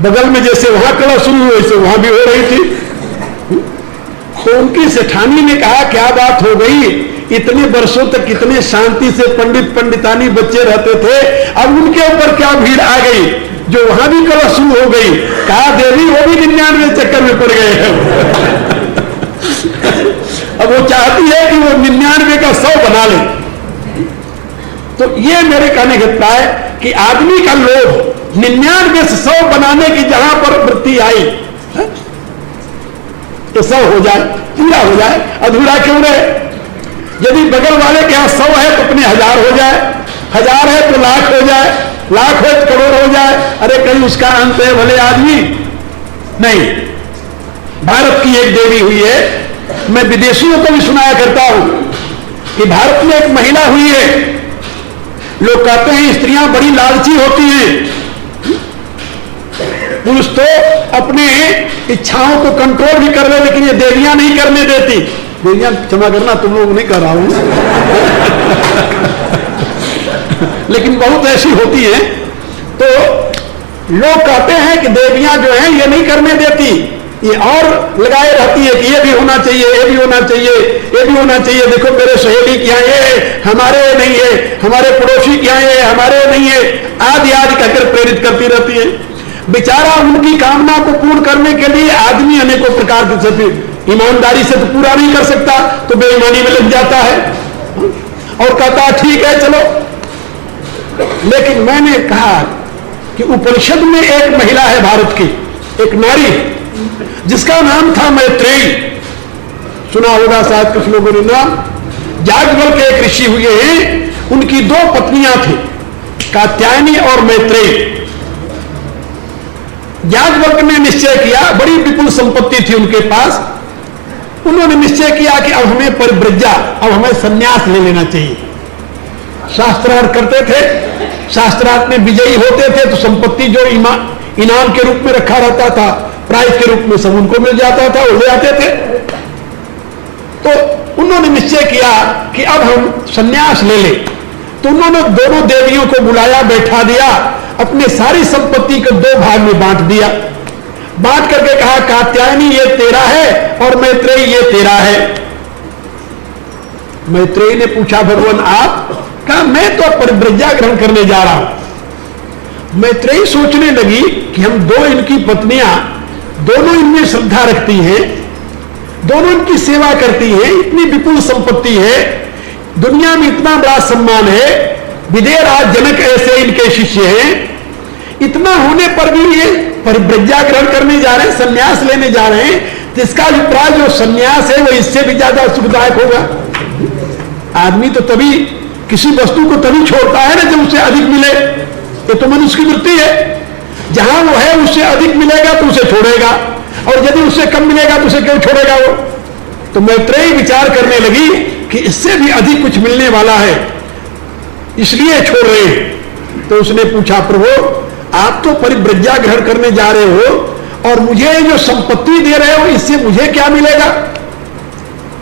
बगल में जैसे वहां कला शुरू हुई वैसे वहां भी हो रही थी। तो उनकी सेठानी ने कहा क्या बात हो गई, इतने वर्षों तक कितने शांति से पंडित पंडितानी बच्चे रहते थे, अब उनके ऊपर क्या भीड़ आ गई जो वहां भी कला शुरू हो गई। कहा देवी वो भी 99 चक्कर में पड़ गए हैं। अब वो चाहती है कि वो 99 का 100 बना ले। तो ये मेरे कहने का मतलब है कि आदमी का लोभ 99 से 100 बनाने की जहां पर वृत्ति आई, तो 100 हो जाए, पूरा हो जाए, अधूरा क्यों रहे। यदि बगल वाले के यहां 100 है तो अपने 1000 हो जाए, 1000 है तो लाख हो जाए, लाख हो तो करोड़ हो जाए। अरे कहीं उसका अंत है भले आदमी नहीं। भारत की एक देवी हुई है, मैं विदेशियों को भी सुनाया करता हूं कि भारत में एक महिला हुई है। लोग कहते हैं स्त्रियां बड़ी लालची होती हैं, पुरुष तो अपने इच्छाओं को कंट्रोल भी कर ले, लेकिन ये देवियां नहीं करने देती। देवियां क्षमा करना तुम लोग नहीं कर रहा हूं लेकिन बहुत ऐसी होती हैं। तो लोग कहते हैं कि देवियां जो हैं ये नहीं करने देती, ये और लगाए रहती है कि ये भी होना चाहिए, ये भी होना चाहिए, ये भी होना चाहिए। देखो मेरे सहेली क्या ये, हमारे नहीं है, हमारे पड़ोसी क्या है, हमारे नहीं है, आदि आदि कहकर प्रेरित करती रहती है। बेचारा उनकी कामना को पूर्ण करने के लिए आदमी अनेकों प्रकार के ईमानदारी से तो पूरा नहीं कर सकता, तो बेईमानी में लग जाता है और कहता है ठीक है चलो। लेकिन मैंने कहा कि उपनिषद में एक महिला है भारत की, एक नारी, जिसका नाम था मैत्रेयी। सुना होगा शायद कुछ लोगों ने नाम। याज्ञवल्क्य के एक ऋषि हुए हैं, उनकी 2 पत्नियां थी, कात्यायनी और मैत्रेयी। याज्ञवल्क्य ने निश्चय किया, बड़ी विपुल संपत्ति थी उनके पास, उन्होंने निश्चय किया कि अब हमें परिव्रज्या, अब हमें संन्यास ले लेना चाहिए। शास्त्रार्थ करते थे, शास्त्रार्थ में विजयी होते थे तो संपत्ति जो इनाम के रूप में रखा रहता था, प्राइज के रूप में सब उनको मिल जाता था, वो ले आते थे। तो उन्होंने निश्चय किया कि अब हम संन्यास ले लें। तो उन्होंने दोनों देवियों को बुलाया, बैठा दिया, अपने सारी संपत्ति को 2 भाग में बांट दिया। बांट करके कहा कात्यायनी ये तेरा है और मैत्रेयी ये तेरा है। मैत्रेयी ने पूछा भगवान आप? कहा मैं तो परिव्रज्या ग्रहण करने जा रहा हूं। मैत्रेयी सोचने लगी कि हम 2 इनकी पत्नियां, दोनों इनमें श्रद्धा रखती हैं, दोनों इनकी सेवा करती हैं, इतनी विपुल संपत्ति है, दुनिया में इतना बड़ा सम्मान है, विदेहराज जनक ऐसे इनके शिष्य हैं, इतना होने पर भी ये परिव्रज्या ग्रहण करने जा रहे हैं, संन्यास लेने जा रहे हैं। तो इसका अभिप्राय जो संन्यास है वो इससे भी ज्यादा सुखदायक होगा। आदमी तो तभी किसी वस्तु को तभी छोड़ता है ना जब उससे अधिक मिले। ये तो मनुष्य की वृत्ति है, जहां वो है उससे अधिक मिलेगा तो उसे छोड़ेगा, और यदि उससे कम मिलेगा तो उसे क्यों छोड़ेगा वो। तो मैत्रेयी विचार करने लगी कि इससे भी अधिक कुछ मिलने वाला है, इसलिए छोड़ रहे हैं। तो उसने पूछा प्रभु आप तो परिव्रज्या ग्रहण करने जा रहे हो और मुझे जो संपत्ति दे रहे हो इससे मुझे क्या मिलेगा?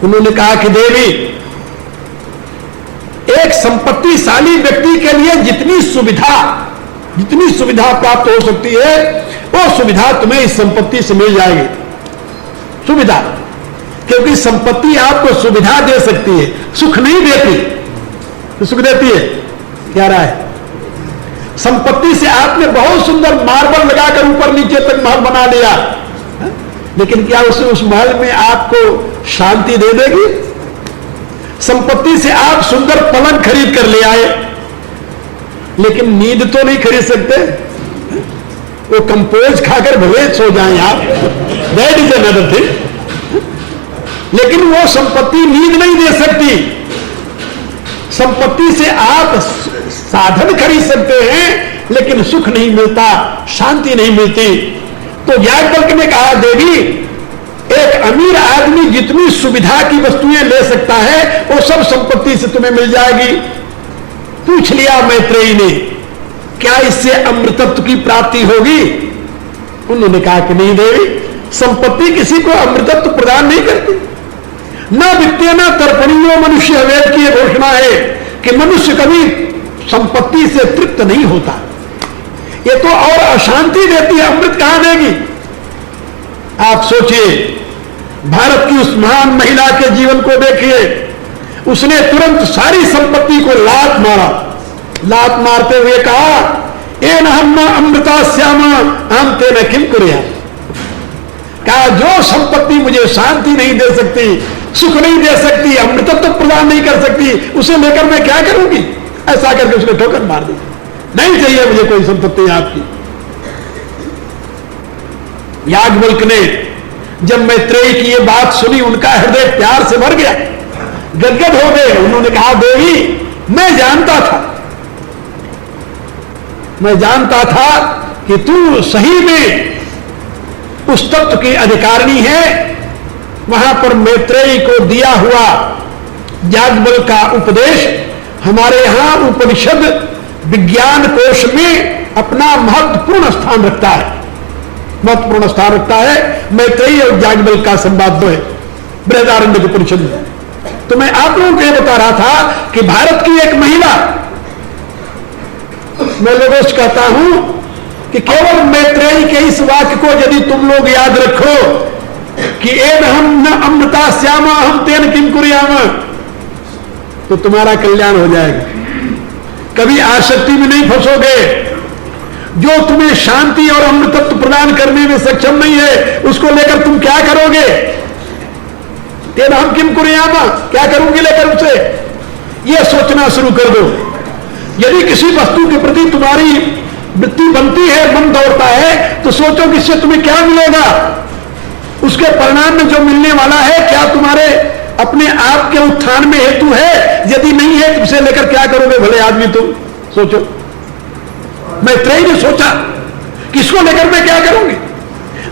उन्होंने कहा कि देवी एक संपत्तिशाली व्यक्ति के लिए जितनी सुविधा प्राप्त हो सकती है वो सुविधा तुम्हें इस संपत्ति से मिल जाएगी। सुविधा, क्योंकि संपत्ति आपको सुविधा दे सकती है, सुख नहीं देती। तो सुख देती है क्या रहा है? संपत्ति से आपने बहुत सुंदर मार्बल लगाकर ऊपर नीचे तक महल बना लिया, लेकिन क्या उस महल में आपको शांति दे देगी? संपत्ति से आप सुंदर पलंग खरीद कर ले आए, लेकिन नींद तो नहीं खरीद सकते। वो कंपोज खाकर भले सो जाएं आप, दैट इज अनदर थिंग, लेकिन वो संपत्ति नींद नहीं दे सकती। संपत्ति से आप साधन खरीद सकते हैं, लेकिन सुख नहीं मिलता, शांति नहीं मिलती। तो याज्ञवल्क्य ने कहा देवी एक अमीर आदमी जितनी सुविधा की वस्तुएं ले सकता है वो सब संपत्ति से तुम्हें मिल जाएगी। पूछ लिया मैत्रेयी ने क्या इससे अमृतत्व की प्राप्ति होगी? उन्होंने कहा कि नहीं देवी, संपत्ति किसी को अमृतत्व प्रदान नहीं करती। न वित्तीय न तर्पणीयो मनुष्य, वेद की घोषणा है कि मनुष्य कभी संपत्ति से तृप्त नहीं होता, ये तो और अशांति देती है, अमृत कहां देगी। आप सोचिए, भारत की उस महान महिला के जीवन को देखिए, उसने तुरंत सारी संपत्ति को लात मारा, लात मारते हुए कहा, एन हम अमृता श्यामा हम तेन किम कुर्या। कहा जो संपत्ति मुझे शांति नहीं दे सकती, सुख नहीं दे सकती, अमृतत्व प्रदान नहीं कर सकती, उसे लेकर मैं क्या करूंगी। ऐसा करके उसने ठोकर मार दी, नहीं चाहिए मुझे कोई संपत्ति आपकी। याज्ञवल्क्य ने जब मैत्रेयी की ये बात सुनी, उनका हृदय प्यार से भर गया, गदगद हो गए। उन्होंने कहा, देवी मैं जानता था कि तू सही में उस तत्व की अधिकारिणी है। वहां पर मैत्रेयी को दिया हुआ याज्ञवल्क्य का उपदेश हमारे यहां उपनिषद विज्ञान कोश में अपना महत्वपूर्ण स्थान रखता है, महत्वपूर्ण स्थान रखता है। मैत्रेयी और याज्ञवल्क्य का संवाद है बृहदारण्यक उपनिषद में। तो मैं आप लोगों को यह बता रहा था कि भारत की एक महिला, मैं लोगों से कहता हूं कि केवल मैत्रेयी के इस वाक्य को यदि तुम लोग याद रखो कि एन हम न अमृता श्यामा हम तेन किम कुर्याम, तो तुम्हारा कल्याण हो जाएगा। कभी आसक्ति में नहीं फंसोगे। जो तुम्हें शांति और अमृतत्व प्रदान करने में सक्षम नहीं है, उसको लेकर तुम क्या करोगे। तेन हम किम कुर्याम, क्या करूंगी लेकर उसे, यह सोचना शुरू कर दो। यदि किसी वस्तु के प्रति तुम्हारी वृत्ति बनती है, मन दौड़ता है, तो सोचो कि इससे तुम्हें क्या मिलेगा, उसके परिणाम में जो मिलने वाला है क्या तुम्हारे अपने आप के उत्थान में हेतु है। यदि नहीं है तो उसे लेकर क्या करोगे भले आदमी, तुम सोचो। मैत्रेयी ने सोचा कि इसको लेकर मैं क्या करूंगी,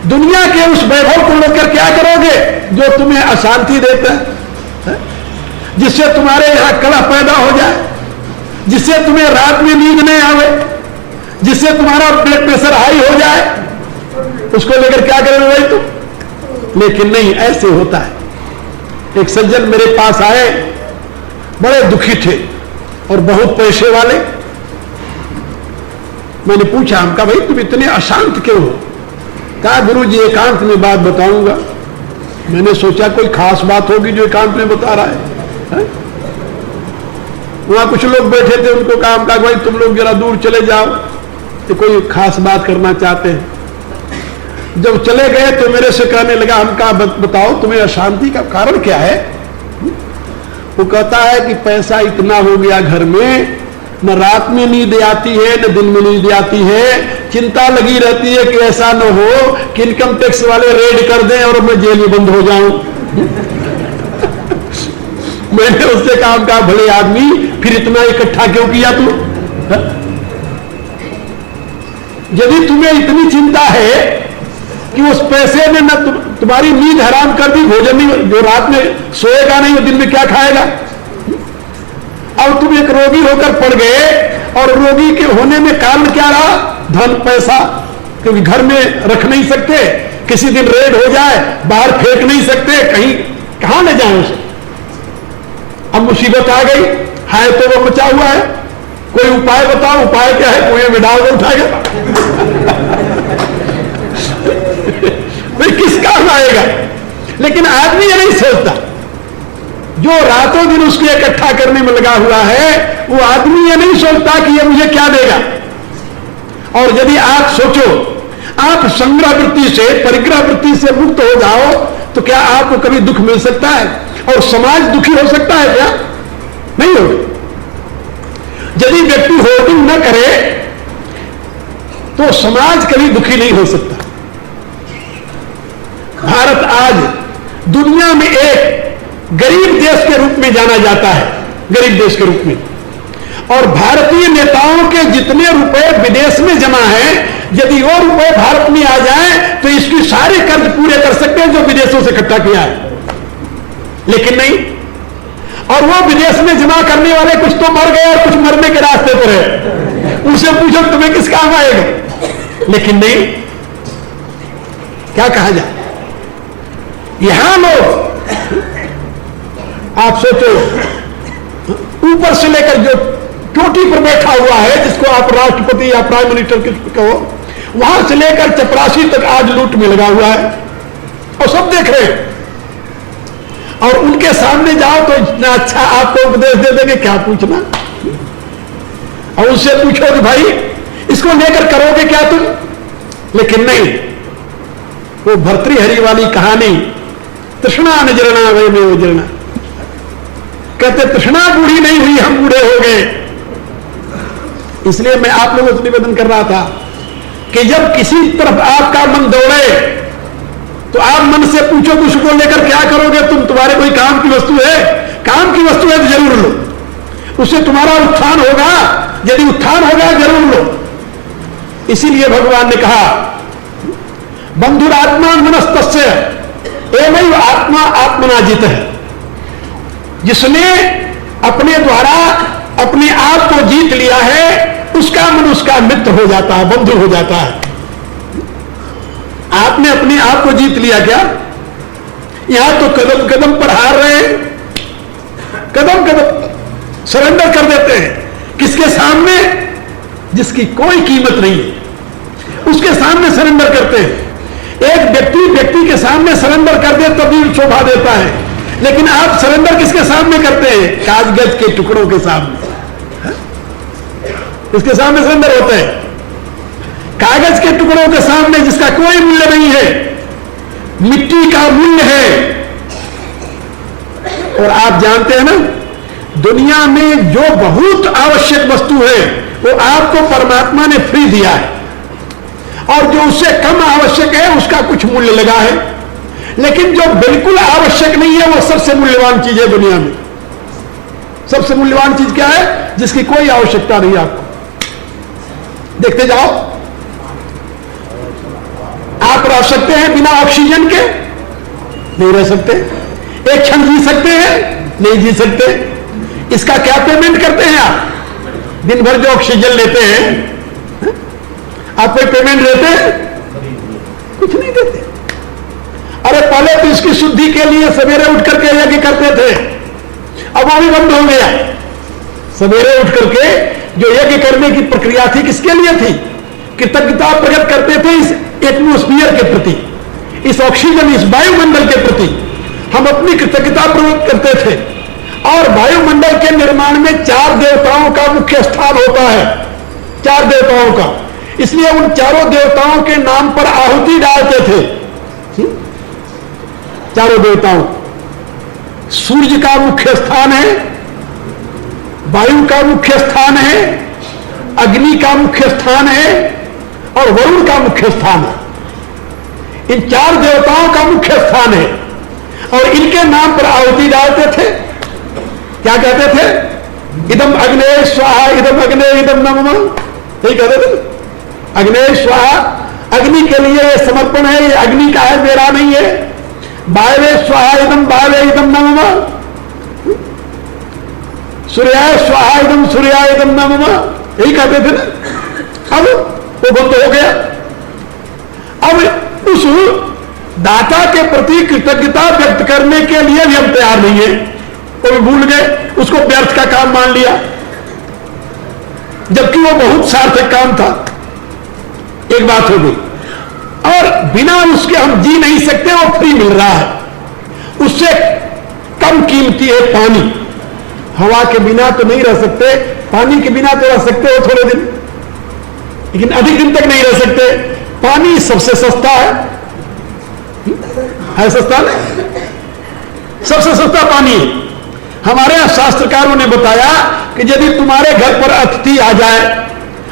दुनिया के उस वैभव को लेकर क्या करोगे जो तुम्हें अशांति देता है, जिससे तुम्हारे यहां कलह पैदा हो जाए, जिससे तुम्हें रात में नींद नहीं आवे, जिससे तुम्हारा ब्लड प्रेशर हाई हो जाए, उसको लेकर क्या करोगे भाई तुम। लेकिन नहीं, ऐसे होता है। एक सज्जन मेरे पास आए, बड़े दुखी थे और बहुत पैसे वाले। मैंने पूछा, हमका भाई तुम इतने अशांत क्यों हो। कहा, गुरुजी एकांत में बात बताऊंगा। मैंने सोचा कोई खास बात होगी जो एकांत में बता रहा है। वहां कुछ लोग बैठे थे, उनको कहा भाई तुम लोग जरा दूर चले जाओ, तो कोई खास बात करना चाहते हैं। जब चले गए तो मेरे से कहने लगा, हम कहा बताओ तुम्हें अशांति का कारण क्या है। वो कहता है कि पैसा इतना हो गया घर में, न रात में नींद आती है न दिन में नींद आती है, चिंता लगी रहती है कि ऐसा न हो कि इनकम टैक्स वाले रेड कर दें और मैं जेल में बंद हो जाऊं। मैंने उससे कहा भले आदमी, फिर इतना इकट्ठा क्यों किया तू। यदि तुम्हें इतनी चिंता है कि उस पैसे ने न तुम्हारी नींद हराम कर दी, भोजन नहीं, जो रात में सोएगा नहीं वो दिन में क्या खाएगा। अब तुम एक रोगी होकर पड़ गए, और रोगी के होने में कारण क्या रहा, धन पैसा, क्योंकि घर में रख नहीं सकते, किसी दिन रेड हो जाए बाहर फेंक नहीं सकते, कहीं कहां ले जाए उसे। अब मुसीबत आ गई है तो वो बचा हुआ है, कोई उपाय बताओ। उपाय क्या है, कुएं में डाल दो उठाएगा। भाई किस काम आएगा। लेकिन आदमी ये नहीं सोचता, जो रातों दिन उसको इकट्ठा करने में लगा हुआ है, वो आदमी ये नहीं सोचता कि ये मुझे क्या देगा। और यदि आप सोचो, आप संग्रह वृत्ति से, परिग्रह वृत्ति से मुक्त हो जाओ, तो क्या आपको कभी दुख मिल सकता है और समाज दुखी हो सकता है क्या। नहीं होगा। यदि व्यक्ति होर्डिंग न करे तो समाज कभी दुखी नहीं हो सकता। भारत आज दुनिया में एक गरीब देश के रूप में जाना जाता है, गरीब देश के रूप में। और भारतीय नेताओं के जितने रुपए विदेश में जमा हैं, यदि वो रुपए भारत में आ जाएं तो इसकी सारे कर्ज पूरे कर सकते हैं जो विदेशों से इकट्ठा किया है। लेकिन नहीं, और वो विदेश में जमा करने वाले कुछ तो मर गए और कुछ मरने के रास्ते पर है। उनसे पूछो तुम्हें किस काम आएगा। लेकिन नहीं, क्या कहा जाए, यहां लोग, आप सोचो, ऊपर से लेकर जो चोटी पर बैठा हुआ है, जिसको आप राष्ट्रपति या प्राइम मिनिस्टर किसको कहो, वहां से लेकर चपरासी तक आज लूट में लगा हुआ है और सब देख रहे हैं। और उनके सामने जाओ तो इतना अच्छा आपको उपदेश दे देंगे, क्या पूछना। और उससे पूछो कि भाई इसको लेकर करोगे क्या तुम, लेकिन नहीं, वो भर्तृहरि वाली कहानी, तृष्णा न जरना वही में उजरना, कहते तृष्णा बूढ़ी नहीं हुई, हम बूढ़े हो गए। इसलिए मैं आप लोगों से निवेदन कर रहा था कि जब किसी तरफ आपका मन दौड़े तो आप मन से पूछो कि उसको लेकर क्या करोगे तुम, तुम्हारे कोई काम की वस्तु है, काम की वस्तु है तो जरूर लो, उससे तुम्हारा उत्थान होगा, यदि उत्थान होगा जरूर लो। इसीलिए भगवान ने कहा बंधुरात्मा मनस्तस्य एवं आत्मा आत्मनाजित है, जिसने अपने द्वारा अपने आप को जीत लिया है उसका मन उसका मित्र हो जाता है, बंधु हो जाता है। आपने अपने आप को जीत लिया क्या? यहां तो कदम कदम पर हार रहे हैं, कदम कदम सरेंडर कर देते हैं। किसके सामने? जिसकी कोई कीमत नहीं है उसके सामने सरेंडर करते हैं। एक व्यक्ति के सामने सरेंडर कर दे तभी शोभा देता है, लेकिन आप सरेंडर किसके सामने करते हैं? कागज के टुकड़ों के सामने। इसके सामने सरेंडर होते हैं, कागज के टुकड़ों के सामने जिसका कोई मूल्य नहीं है, मिट्टी का मूल्य है। और आप जानते हैं ना, दुनिया में जो बहुत आवश्यक वस्तु है वो आपको परमात्मा ने फ्री दिया है, और जो उससे कम आवश्यक है उसका कुछ मूल्य लगा है। लेकिन जो बिल्कुल आवश्यक नहीं है वो सबसे मूल्यवान चीज है दुनिया में। सबसे मूल्यवान चीज क्या है? जिसकी कोई आवश्यकता नहीं आपको। देखते जाओ, आप रह सकते हैं बिना ऑक्सीजन के? नहीं रह सकते। एक क्षण जी सकते हैं? नहीं जी सकते। इसका क्या पेमेंट करते हैं आप? दिन भर जो ऑक्सीजन लेते हैं, आप कोई पेमेंट देते हैं? कुछ नहीं देते। अरे पहले तो इसकी शुद्धि के लिए सवेरे उठ करके यज्ञ करते थे, अब वो भी बंद हो गया। सवेरे उठ करके जो यज्ञ करने की प्रक्रिया थी किसके लिए थी? कृतज्ञता प्रकट करते थे इस एटमोस्फियर के प्रति, इस ऑक्सीजन, इस वायुमंडल के प्रति हम अपनी कृतज्ञता प्रकट करते थे। और वायुमंडल के निर्माण में 4 देवताओं का मुख्य स्थान होता है, 4 देवताओं का। इसलिए उन चारों देवताओं के नाम पर आहुति डालते थे। चारों देवताओं, सूर्य का मुख्य स्थान है, वायु का मुख्य स्थान है, अग्नि का मुख्य स्थान है और वरुण का मुख्य स्थान है। इन 4 देवताओं का मुख्य स्थान है और इनके नाम पर आहुति डालते थे। क्या कहते थे? इदम अग्ने स्वाहा, इदम अग्ने इदम नमः, यही कहते थे। अग्ने स्वाहा, अग्नि के लिए ये समर्पण है, ये अग्नि का है, मेरा नहीं है। वायवे स्वाहा इदम वायवे इदम नमः, सूर्याय स्वाहा इदम सूर्याय इदम नमः, यही कहते थे ना। अब वो बंद हो गया। अब उस दाता के प्रति कृतज्ञता व्यक्त करने के लिए भी हम तैयार नहीं है, वो भी भूल गए, उसको व्यर्थ का काम मान लिया, जबकि वो बहुत सार्थक काम था। एक बात हो गई। और बिना उसके हम जी नहीं सकते, वो फ्री मिल रहा है। उससे कम कीमती है पानी। हवा के बिना तो नहीं रह सकते, पानी के बिना तो रह सकते हो थोड़े दिन, लेकिन अधिक दिन तक नहीं रह सकते। पानी सबसे सस्ता है सस्ता नहीं? सबसे सस्ता पानी है। हमारे यहां शास्त्रकारों ने बताया कि यदि तुम्हारे घर पर अतिथि आ जाए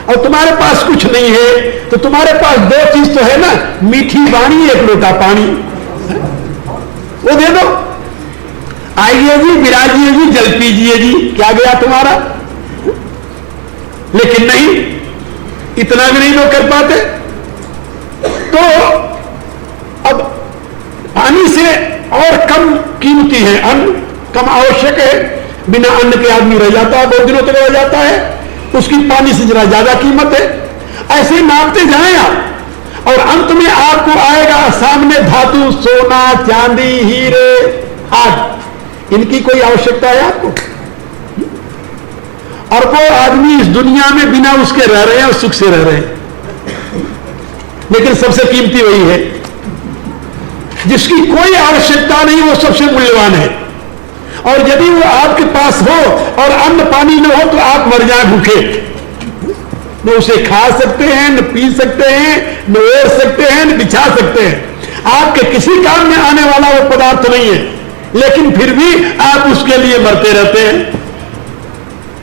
और तुम्हारे पास कुछ नहीं है तो तुम्हारे पास 2 चीज तो है ना, मीठी वाणी, 1 लोटा पानी, वो दे दो। आइए जी, विराजिए जी, जल पीजिए जी, क्या गया तुम्हारा। लेकिन नहीं, इतना भी नहीं लोग कर पाते। तो अब पानी से और कम कीमती है अन्न, कम आवश्यक है। बिना अन्न के आदमी रह जाता है, बहुत दिनों तक रह जाता है, उसकी पानी से जरा ज्यादा कीमत है। ऐसे नापते जाएं आप, और अंत में आपको आएगा सामने धातु, सोना, चांदी, हीरे आदि। इनकी कोई आवश्यकता है आपको? अरबों आदमी इस दुनिया में बिना उसके रह रहे हैं और सुख से रह रहे हैं, लेकिन सबसे कीमती वही है जिसकी कोई आवश्यकता नहीं, वो सबसे मूल्यवान है। और यदि वो आपके पास हो और अन्न पानी न हो तो आप मर जाए भूखे। न उसे खा सकते हैं, न पी सकते हैं, न ओढ़ सकते हैं, न बिछा सकते हैं। आपके किसी काम में आने वाला वो पदार्थ नहीं है, लेकिन फिर भी आप उसके लिए मरते रहते हैं,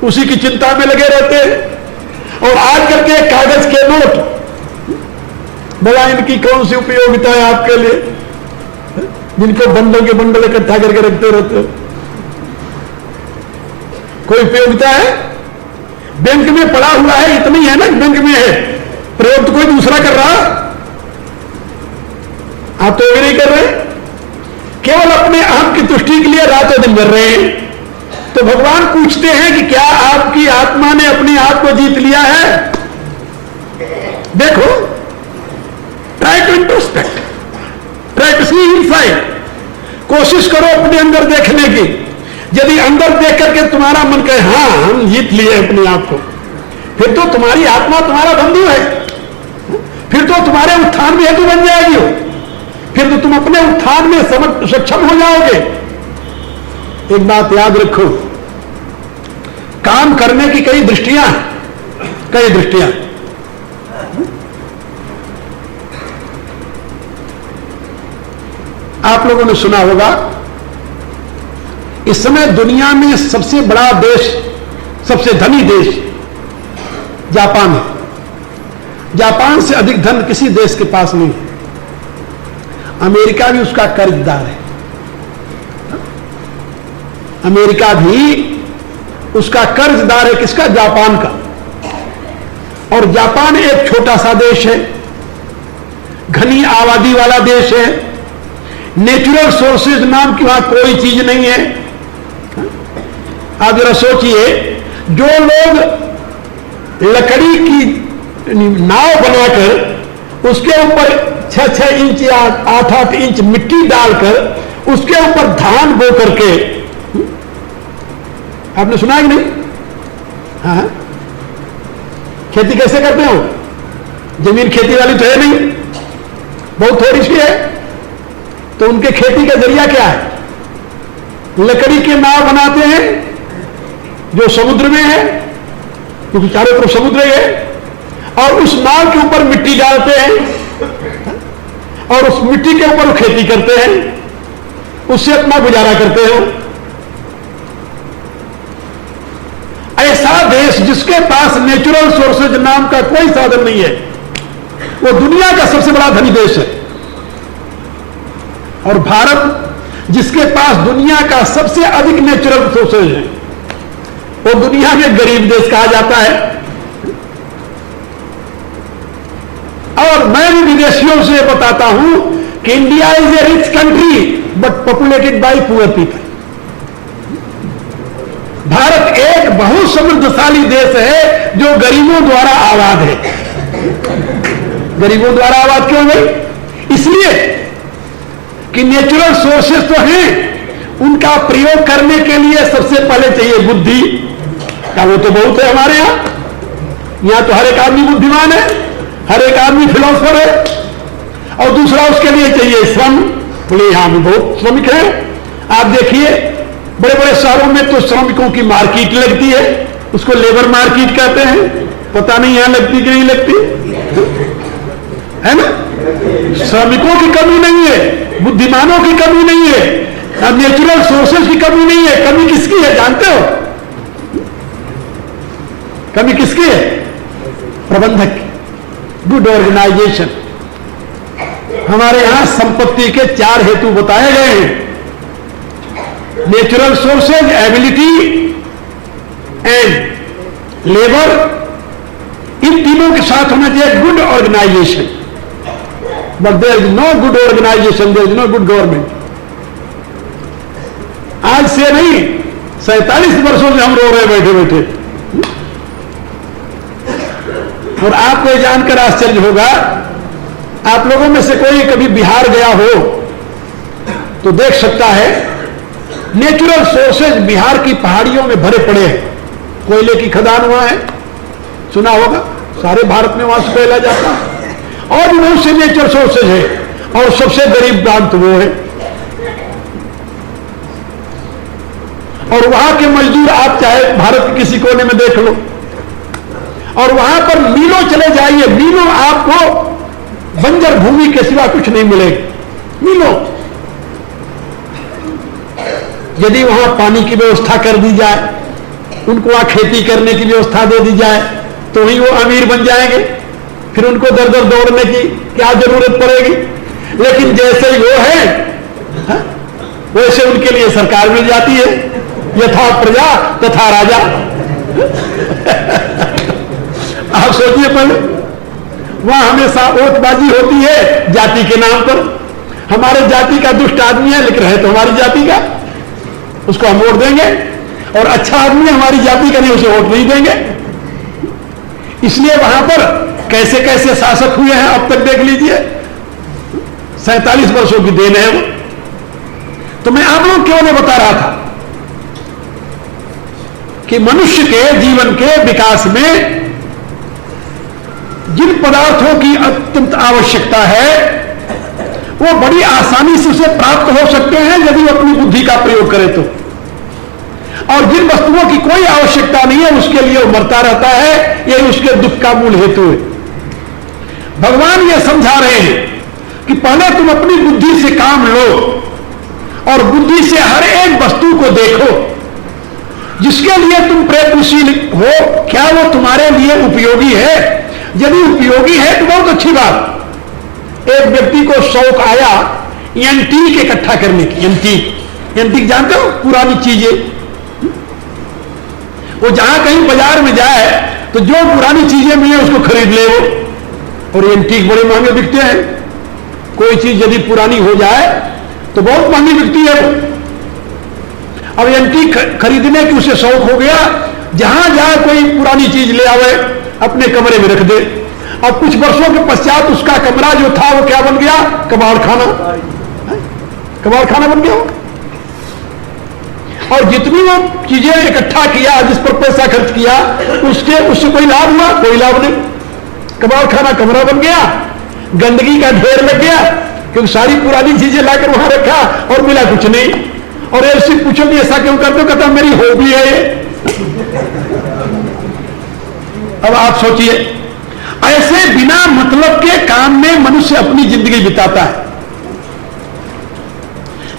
उसी की चिंता में लगे रहते हैं। और आजकल के कागज के नोट, बड़ा इनकी कौन सी उपयोगिता है आपके लिए, जिनको बंडल के बंडल इकट्ठा करके रखते रहते हो? कोई उपयोगिता है? बैंक में पड़ा हुआ है, इतनी है ना, बैंक में है, प्रयोग तो कोई दूसरा कर रहा, आप तो ये नहीं कर रहे, केवल अपने अहम की तुष्टि के लिए रातों दिन कर रहे हैं। तो भगवान पूछते हैं कि क्या आपकी आत्मा ने अपने आप को जीत लिया है? देखो, try to introspect, try to see inside, कोशिश करो अपने अंदर देखने की। यदि अंदर देख करके तुम्हारा मन कहे हाँ हम जीत लिए अपने आप को, फिर तो तुम्हारी आत्मा तुम्हारा बंधु है, फिर तो तुम्हारे उत्थान में हेतु बन जाएगी हो, फिर तो तुम अपने उत्थान में सक्षम हो जाओगे। एक बात याद रखो, काम करने की कई दृष्टियां हैं, कई दृष्टियां। आप लोगों ने सुना होगा, इस समय दुनिया में सबसे बड़ा देश, सबसे धनी देश जापान है। जापान से अधिक धन किसी देश के पास नहीं है। अमेरिका भी उसका कर्जदार है, अमेरिका भी उसका कर्जदार है। किसका? जापान का। और जापान एक छोटा सा देश है, घनी आबादी वाला देश है, नेचुरल सोर्सेज नाम की वहां कोई चीज नहीं है। आप जरा सोचिए, जो लोग लकड़ी की नाव बनाकर उसके ऊपर 6-6 इंच या 8-8 इंच मिट्टी डालकर उसके ऊपर धान बो करके, आपने सुना कि नहीं? हाँ, खेती कैसे करते हो? जमीन खेती वाली तो है नहीं, बहुत थोड़ी सी है, तो उनके खेती का जरिया क्या है? लकड़ी के नाव बनाते हैं जो समुद्र में है, क्योंकि चारों तरफ समुद्र है, और उस नाव के ऊपर मिट्टी डालते हैं और उस मिट्टी के ऊपर वो खेती करते हैं, उससे अपना गुजारा करते हो। ऐसा देश जिसके पास नेचुरल सोर्सेज नाम का कोई साधन नहीं है, वो दुनिया का सबसे बड़ा धनी देश है। और भारत जिसके पास दुनिया का सबसे अधिक नेचुरल सोर्सेज है, वो दुनिया में गरीब देश कहा जाता है। और मैं भी विदेशियों से बताता हूं कि India is a rich country but populated bye poor people. Bharat एक बहुत समृद्धशाली देश है जो गरीबों द्वारा आबाद है। गरीबों द्वारा आबाद क्यों गई? इसलिए कि नेचुरल सोर्सेस तो हैं, उनका प्रयोग करने के लिए सबसे पहले चाहिए बुद्धि। क्या वो तो बहुत है हमारे यहां तो हर एक आदमी बुद्धिमान है, हर एक आदमी फिलोसफर है। और दूसरा उसके लिए चाहिए श्रम। बोले यहां भी बहुत श्रमिक है। आप देखिए बड़े बड़े शहरों में तो श्रमिकों की मार्केट लगती है, उसको लेबर मार्केट कहते हैं। पता नहीं यहां लगती कि नहीं लगती है ना। श्रमिकों की कमी नहीं है, बुद्धिमानों की कमी नहीं है, नेचुरल सोर्सेज की कमी नहीं है। कमी किसकी है जानते हो? कमी किसकी है? प्रबंधक की, गुड ऑर्गेनाइजेशन। हमारे यहां संपत्ति के 4 हेतु बताए गए हैं, natural sources, ability and labour. इन तीनों के साथ होना चाहिए good organisation. But there is no good organisation, there is no good government. आज से नहीं, 47 वर्षों से हम रो रहे बैठे बैठे। और आपको यह जानकर आश्चर्य होगा, आप लोगों में से कोई कभी बिहार गया हो तो देख सकता है, नेचुरल सोर्सेज बिहार की पहाड़ियों में भरे पड़े हैं। कोयले की खदान वहां है, सुना होगा, सारे भारत में वहां से कोयला जाता है। और भी बहुत से नेचर सोर्सेज है, और सबसे गरीब प्रांत वो है। और वहां के मजदूर आप चाहे भारत के किसी कोने में देख लो, और वहां पर मीलों चले जाइए, मीलों आपको बंजर भूमि के सिवा कुछ नहीं मिलेगी, मीलों। यदि वहां पानी की व्यवस्था कर दी जाए, उनको वहां खेती करने की व्यवस्था दे दी जाए, तो ही वो अमीर बन जाएंगे, फिर उनको दर दर दौड़ने की क्या जरूरत पड़ेगी। लेकिन जैसे ही वो है, वैसे उनके लिए सरकार मिल जाती है, यथा प्रजा तथा राजा। आप सोचिए, पहले वहां हमेशा वोटबाजी होती है जाति के नाम पर। हमारे जाति का दुष्ट आदमी है, लेकिन है तो हमारी जाति का, उसको हम वोट देंगे, और अच्छा आदमी हमारी जाति का नहीं, उसे वोट नहीं देंगे। इसलिए वहां पर कैसे कैसे शासक हुए हैं अब तक देख लीजिए, 47 वर्षों की देन है वो। तो मैं आप लोग क्यों नहीं बता रहा था कि मनुष्य के जीवन के विकास में जिन पदार्थों की अत्यंत आवश्यकता है, वो बड़ी आसानी से उसे प्राप्त हो सकते हैं यदि वो अपनी बुद्धि का प्रयोग करे तो। और जिन वस्तुओं की कोई आवश्यकता नहीं है, उसके लिए वो मरता रहता है, यही उसके दुख का मूल हेतु है। भगवान ये समझा रहे हैं कि पहले तुम अपनी बुद्धि से काम लो, और बुद्धि से हर एक वस्तु को देखो जिसके लिए तुम प्रयत्नशील हो, क्या वो तुम्हारे लिए उपयोगी है। यदि उपयोगी है तो बहुत अच्छी बात। एक व्यक्ति को शौक आया एंटीक इकट्ठा करने की। एंटीक जानते हो, पुरानी चीजें। वो जहां कहीं बाजार में जाए तो जो पुरानी चीजें मिले उसको खरीद ले वो, और एंटीक बड़े महंगे बिकते हैं। कोई चीज यदि पुरानी हो जाए तो बहुत महंगी बिकती है वो। अब एंटीक खरीदने की उसे शौक हो गया, जहां जाए कोई पुरानी चीज ले आवे, अपने कमरे में रख दे। अब कुछ वर्षों के पश्चात उसका कमरा जो था वो क्या बन गया, कबाड़ खाना। कबाड़ खाना बन गया वो। और जितनी वो चीजें इकट्ठा किया, जिस पर पैसा खर्च किया, उससे कोई लाभ हुआ? कोई लाभ नहीं। कबाड़ खाना कमरा बन गया, गंदगी का ढेर लग गया, क्योंकि सारी पुरानी चीजें लाकर वहां रखा और मिला कुछ नहीं। और ऐसे पूछो कि ऐसा क्यों करते हो? कहता मेरी हॉबी है ये। अब आप सोचिए, ऐसे बिना मतलब के काम में मनुष्य अपनी जिंदगी बिताता है।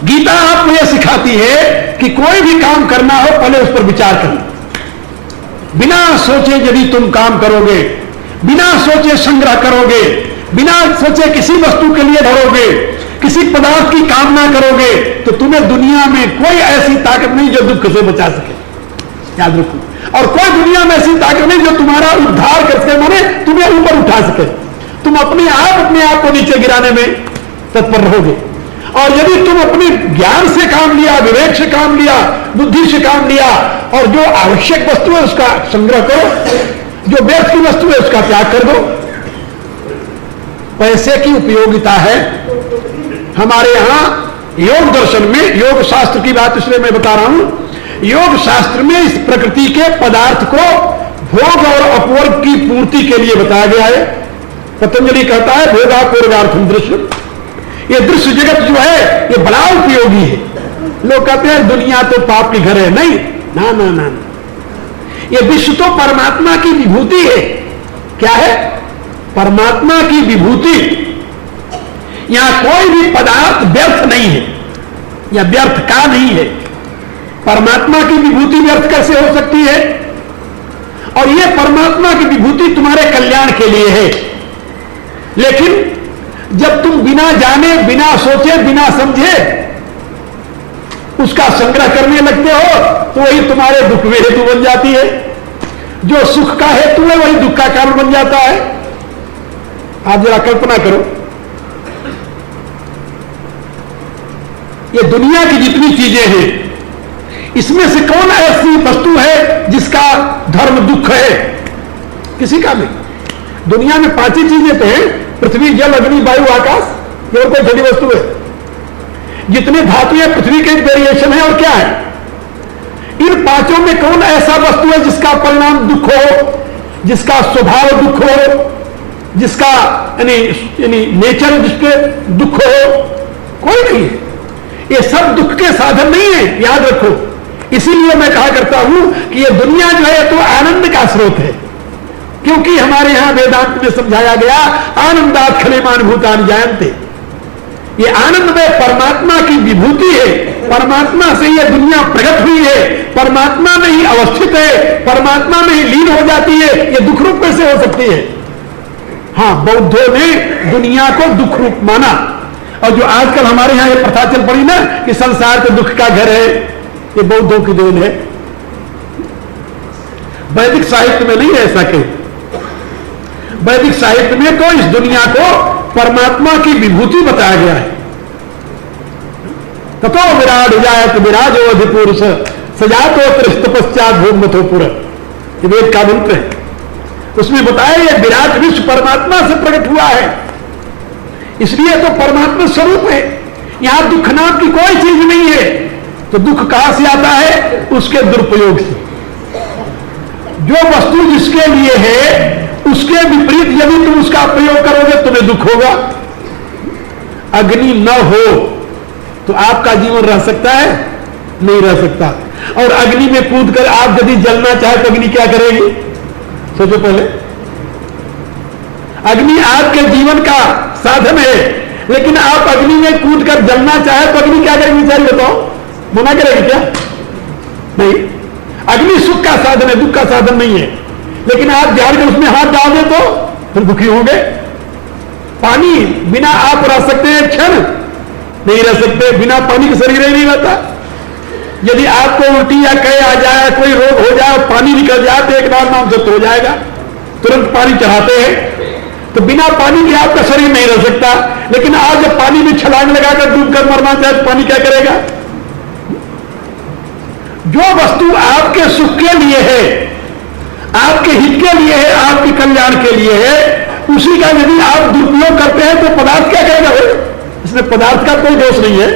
गीता आपको यह सिखाती है कि कोई भी काम करना हो पहले उस पर विचार करना। बिना सोचे यदि तुम काम करोगे, बिना सोचे संग्रह करोगे, बिना सोचे किसी वस्तु के लिए धरोगे, किसी पदार्थ की कामना करोगे, तो तुम्हें दुनिया में कोई ऐसी ताकत नहीं जो दुख से बचा सके। याद रखो। और कोई दुनिया में ऐसी ताकत नहीं जो तुम्हारा उद्धार कर सके, माने तुम्हें ऊपर उठा सके। तुम अपने आप को नीचे गिराने में तत्पर रहोगे। और यदि तुम अपने ज्ञान से काम लिया, विवेक से काम लिया, बुद्धि से काम लिया, और जो आवश्यक वस्तु है उसका संग्रह करो, जो व्यर्थ की वस्तु है उसका त्याग कर दो। पैसे की उपयोगिता है। हमारे यहां योग दर्शन में, योग शास्त्र की बात इसलिए मैं बता रहा हूं, योग शास्त्र में इस प्रकृति के पदार्थ को भोग और अपवर्ग की पूर्ति के लिए बताया गया है। पतंजलि कहता है भोगापूर्गार्थम दृश्य। ये दृश्य जगत जो है ये बड़ा उपयोगी है। लोग कहते हैं दुनिया तो पाप के घर है। नहीं, ना ना ना, ये विश्व तो परमात्मा की विभूति है। क्या है? परमात्मा की विभूति। यहां कोई भी पदार्थ व्यर्थ नहीं है, या व्यर्थ का नहीं है। परमात्मा की विभूति व्यर्थ कैसे हो सकती है? और यह परमात्मा की विभूति तुम्हारे कल्याण के लिए है। लेकिन जब तुम बिना जाने, बिना सोचे, बिना समझे उसका संग्रह करने लगते हो, तो वही तुम्हारे दुख में हेतु बन जाती है। जो सुख का हेतु है वही दुख का कारण बन जाता है। आप जरा कल्पना करो, ये दुनिया की जितनी चीजें हैं, इसमें से कौन ऐसी वस्तु है जिसका धर्म दुख है? किसी का नहीं। दुनिया में 5 ही चीजें तो हैं, पृथ्वी, जल, अग्नि, वायु, आकाश। ये और कोई छठी वस्तु है? जितने धातु है पृथ्वी के वेरिएशन है। और क्या है? इन पांचों में कौन ऐसा वस्तु है जिसका परिणाम दुख हो, जिसका स्वभाव दुख हो, जिसका यानी नेचर जिसके दुख हो? कोई नहीं है। ये सब दुख के साधन नहीं है, याद रखो। इसीलिए मैं कहा करता हूं कि ये दुनिया जो है तो आनंद का स्रोत है, क्योंकि हमारे यहां वेदांत में समझाया गया आनंदात खलेमान भूतान जायन्ते। ये आनंद में परमात्मा की विभूति है, परमात्मा से ये दुनिया प्रकट हुई है, परमात्मा में ही अवस्थित है, परमात्मा में ही लीन हो जाती है। ये दुख रूप कैसे हो सकती है? हाँ, बौद्धों ने दुनिया को दुख रूप माना, और जो आजकल हमारे यहां ये प्रथा चल पड़ी ना कि संसार तो दुख का घर है, ये बौद्धों की देन है। वैदिक साहित्य में नहीं है ऐसा कहीं। वैदिक साहित्य में तो इस दुनिया को परमात्मा की विभूति बताया गया है। ततो विराट जायत विराजो अधिपुरुष सजातो त्रिस्त पश्चात भोगमथो पुर, वेद का मंत्र है। उसमें बताया ये विराट विश्व परमात्मा से प्रकट हुआ है, इसलिए तो परमात्मा स्वरूप है। यहां दुख नाम की कोई चीज नहीं है। तो दुख कहां से आता है? उसके दुरुपयोग से। जो वस्तु जिसके लिए है उसके विपरीत यदि तुम उसका प्रयोग करोगे तुम्हें दुख होगा। अग्नि न हो तो आपका जीवन रह सकता है? नहीं रह सकता। और अग्नि में कूदकर आप यदि जलना चाहे तो अग्नि क्या करेगी? सोचो पहले। अग्नि आपके जीवन का साधन है, लेकिन आप अग्नि में कूदकर जलना चाहे तो अग्नि क्या करेगी? बेचारी बताओ, मना करेगी क्या? नहीं। अग्नि सुख का साधन है, दुख का साधन नहीं है। लेकिन आप ध्यान कर उसमें हाथ डाल दे तो फिर दुखी होंगे। पानी बिना आप रह सकते हैं? क्षण नहीं रह सकते। बिना पानी के शरीर ही नहीं रहता। यदि आपको उल्टी या कह आ जाए, कोई रोग हो जाए, पानी निकल जाए तो एक बार नाम से तो हो जाएगा, तुरंत पानी चढ़ाते हैं। तो बिना पानी के आपका शरीर नहीं रह सकता। लेकिन आप जब पानी में छलांग लगाकर डूबकर मरना चाहे तो पानी क्या करेगा? जो वस्तु आपके सुख के लिए है, आपके हित के लिए है, आपके कल्याण के लिए है, उसी का यदि आप दुरुपयोग करते हैं तो पदार्थ क्या करेगा? इसमें पदार्थ का कोई दोष नहीं है।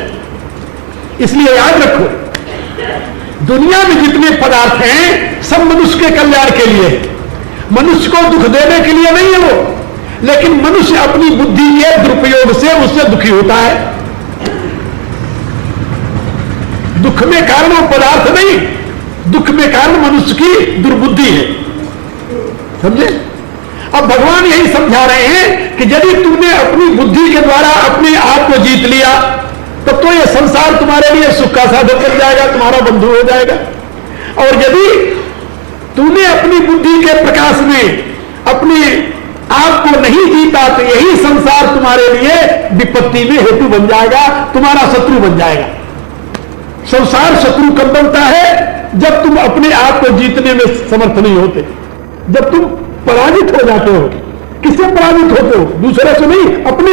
इसलिए याद रखो, दुनिया में जितने पदार्थ हैं सब मनुष्य के कल्याण के लिए, मनुष्य को दुख देने के लिए नहीं है वो। लेकिन मनुष्य अपनी बुद्धि के दुरुपयोग से उससे दुखी होता है। दुख में कारण वो पदार्थ नहीं, दुख में कारण मनुष्य की दुर्बुद्धि है। समझे? अब भगवान यही समझा रहे हैं कि यदि तुमने अपनी बुद्धि के द्वारा अपने आप को जीत लिया तब तो ये संसार तुम्हारे लिए सुख का साधन बन जाएगा, तुम्हारा बंधु हो जाएगा। और यदि तुमने अपनी बुद्धि के प्रकाश में अपने आप को नहीं जीता तो यही संसार तुम्हारे लिए विपत्ति में हेतु बन जाएगा, तुम्हारा शत्रु बन जाएगा। संसार शत्रु कब बनता है? जब तुम अपने आप को जीतने में समर्थ नहीं होते, जब तुम पराजित हो जाते हो। किससे पराजित होते हो? दूसरे से नहीं, अपने